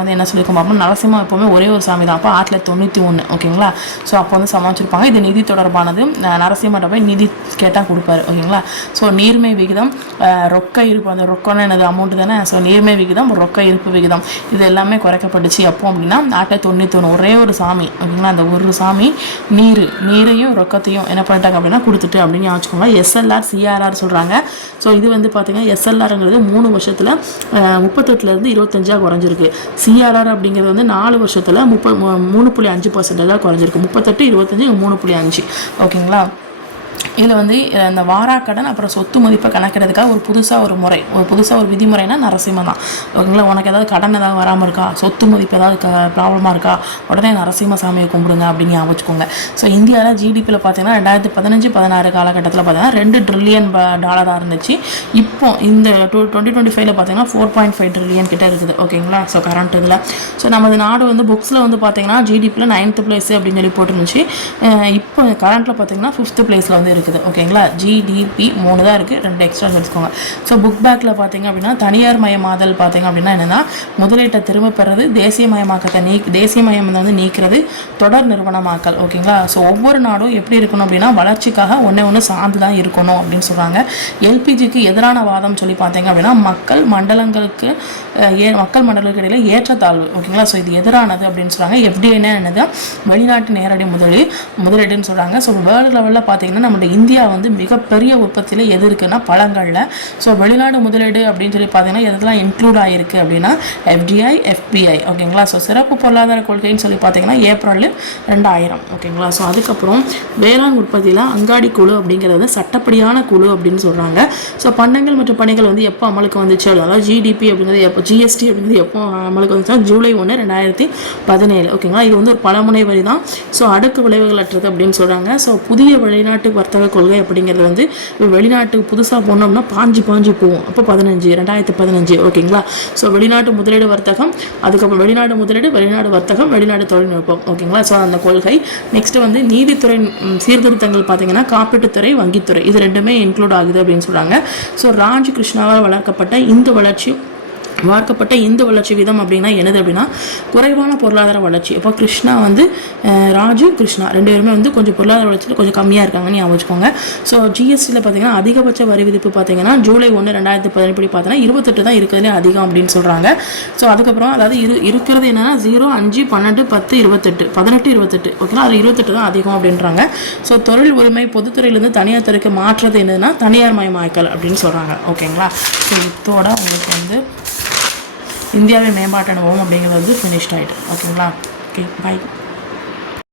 வந்து என்ன சொல்லியிருக்கோம் அப்படின்னா நரசிம்மா எப்போவுமே ஒரே ஒரு சாமி தான். அப்போ 1991. ஓகேங்களா. ஸோ அப்போ வந்து சமாளிச்சிருப்பாங்க. இது நிதி தொடர்பானது. நரசிம்மட்ட போய் நிதி கேட்டால் கொடுப்பாரு. ஓகேங்களா. ஸோ நீர்மை விகிதம், ரொக்க இருப்பு, அந்த ரொக்கம்னு எனது அமௌண்ட் தானே. ஸோ நீர்மை விகிதம், ரொக்க இருப்பு விகிதம் இது எல்லாமே குறைக்கப்பட்டுச்சு. எப்போ அப்படின்னா 1991. ஒரே ஒரு சாமி. ஓகேங்களா. அந்த ஒரு சாமி நீரையும் ரொக்கத்தையும் என்ன பண்ணிட்டாங்க அப்படின்னா கொடுத்துட்டு அப்படின்னு வச்சுக்கோங்க. SLR CRR சொல்கிறாங்க. ஸோ இது வந்து பார்த்தீங்கன்னா SLRங்கிறது 3 வருஷத்தில் 38லேருந்து 25 குறைஞ்சிருக்கு. CRR அப்படிங்கிறது வந்து 4 வருஷத்தில் 3.5% குறைஞ்சிருக்கு. 38, 25, 3.5. ஓகேங்களா. இதில் வந்து இந்த வாராக்கடன் அப்புறம் சொத்து மதிப்பை கணக்கிடுறதுக்காக புதுசாக ஒரு விதிமுறைனா நரசிம்மம் தான். ஓகேங்களா. உனக்கு ஏதாவது கடன் ஏதாவது வராமல் இருக்கா, சொத்து மதிப்பு ஏதாவது ப்ராப்ளமாக இருக்கா, உடனே நரசிம்ம சாமியை கும்பிடுங்க அப்படின்னு வச்சுக்கோங்க. ஸோ இந்தியாவில் ஜிடிபியில் பார்த்தீங்கன்னா 2015-16 காலகட்டத்தில் பார்த்தீங்கன்னா $2 ட்ரில்லியன் இருந்துச்சு. இப்போ இந்த 2025 பார்த்தீங்கன்னா 4.5 ட்ரில்லியன் கிட்ட இருக்குது. ஓகேங்களா. ஸோ கரண்ட் இதில் ஸோ நமது நாடு வந்து புக்ஸில் வந்து பார்த்தீங்கன்னா ஜிடிபியில் 9th பிளேஸ் அப்படின்னு சொல்லி போட்டுருந்துச்சு. இப்போ கரண்ட்டில் பார்த்தீங்கன்னா 5th பிளேஸில் வந்து இருக்குது. ஓகேங்களா. ஜிடிபி 3 தான் இருக்குது, 2 எக்ஸ்ட்ரா வச்சுக்கோங்க. ஸோ புக் பேக்கில் பார்த்தீங்க அப்படின்னா தனியார் மயமாதல் பார்த்தீங்க அப்படின்னா என்னென்னா முதலீட்டை திரும்ப பெறது, தேசியமயம் வந்து நீக்கிறது, தொடர் நிறுவனமாக்கல். ஓகேங்களா. ஸோ ஒவ்வொரு நாடும் எப்படி இருக்கணும் அப்படின்னா வளர்ச்சிக்காக ஒன்று சார்ந்து தான் இருக்கணும் அப்படின்னு சொல்கிறாங்க. எல்பிஜிக்கு எதிரான வாதம் சொல்லி பார்த்தீங்க அப்படின்னா மக்கள் மண்டலங்களுக்கு இடையில் ஏற்றத்தாழ்வு. ஓகேங்களா. ஸோ இது எதிரானது அப்படின்னு சொல்கிறாங்க. FDIன்னா என்னது, வெளிநாட்டு நேரடி முதலீடுன்னு சொல்கிறாங்க. ஸோ வேர்ல்டு லெவலில் பார்த்தீங்கன்னா நம்மளுடைய இந்தியா வந்து மிகப்பெரிய உற்பத்தியில் எது இருக்குன்னா பழங்களில். ஸோ வெளிநாடு முதலீடு அப்படின்னு சொல்லி பார்த்தீங்கன்னா எதெல்லாம் இன்க்ளூட் ஆகிருக்கு அப்படின்னா FDI, FBI. ஓகேங்களா. ஸோ சிறப்பு பொருளாதார கொள்கைன்னு சொல்லி பார்த்தீங்கன்னா ஏப்ரல் 2000. ஓகேங்களா. ஸோ அதுக்கப்புறம் வேளாண் உற்பத்தியில் அங்காடி குழு அப்படிங்கிறது சட்டப்படியான குழு அப்படின்னு சொல்கிறாங்க. ஸோ பண்டங்கள் மற்றும் பணிகள் வந்து எப்போ அமலுக்கு வந்துச்சு, அதாவது GDP அப்படிங்கிறது எப்போ, GST அப்படிங்கிறது எப்போ அமலுக்கு வந்துச்சுன்னா ஜூலை 1, 2017. ஓகேங்களா. இது வந்து ஒரு பலமுனை வரி தான். ஸோ அடுக்கு விளைவுகள் அற்றது அப்படின்னு சொல்கிறாங்க. ஸோ புதிய வெளிநாட்டு வர்த்தக கொள்கை அப்படிங்கிறது வந்து வெளிநாட்டுக்கு புதுசாக போனோம்னா பாஞ்சு போகும். அப்போ 2015. ஓகேங்களா. ஸோ வெளிநாட்டு முதலீடு வர்த்தகம், அதுக்கப்புறம் வெளிநாடு முதலீடு, வெளிநாடு வர்த்தகம், வெளிநாடு தொழில்நுட்பம். ஓகேங்களா. ஸோ அந்த கொள்கை. நெக்ஸ்ட் வந்து நீதித்துறை சீர்திருத்தங்கள் பார்த்தீங்கன்னா காப்பீட்டுத்துறை, வங்கித்துறை இது ரெண்டுமே இன்க்ளூட் ஆகுது அப்படின்னு சொல்கிறாங்க. ஸோ ராஜ் கிருஷ்ணாவால் வளர்க்கப்பட்ட இந்த வளர்ச்சி விதம் அப்படின்னா என்னது அப்படின்னா குறைவான பொருளாதார வளர்ச்சி. இப்போ கிருஷ்ணா வந்து ராஜு கிருஷ்ணா 2 பேருமே வந்து கொஞ்சம் பொருளாதார வளர்ச்சியில் கொஞ்சம் கம்மியாக இருக்காங்கன்னு வச்சுக்கோங்க. ஸோ ஜிஎஸ்டியில் பார்த்தீங்கன்னா அதிகபட்ச வரி விதிப்பு பார்த்தீங்கன்னா ஜூலை 1, 2017 படி பார்த்தீங்கன்னா 28 தான் இருக்கிறதுலே அதிகம் அப்படின்னு சொல்கிறாங்க. ஸோ அதுக்கப்புறம் அதாவது இருக்கிறது என்னன்னா 0, 5, 12, 10, 28. ஓகேங்களா. அது 28 தான் அதிகம் அப்படின்றாங்க. ஸோ தொழில் உரிமை பொதுத்துறையிலேருந்து தனியார் துறைக்கு மாற்றுறது என்னதுன்னா தனியார் மயமாக்கல் அப்படின்னு சொல்கிறாங்க. ஓகேங்களா. ஸோ இதோட உங்களுக்கு வந்து இந்தியாவை மேம்பாட்டு அனுபவம் அப்படிங்கிறது வந்து ஃபினிஷ்ட் ஆகிட்டு. ஓகேங்களா. ஓகே, பாய்.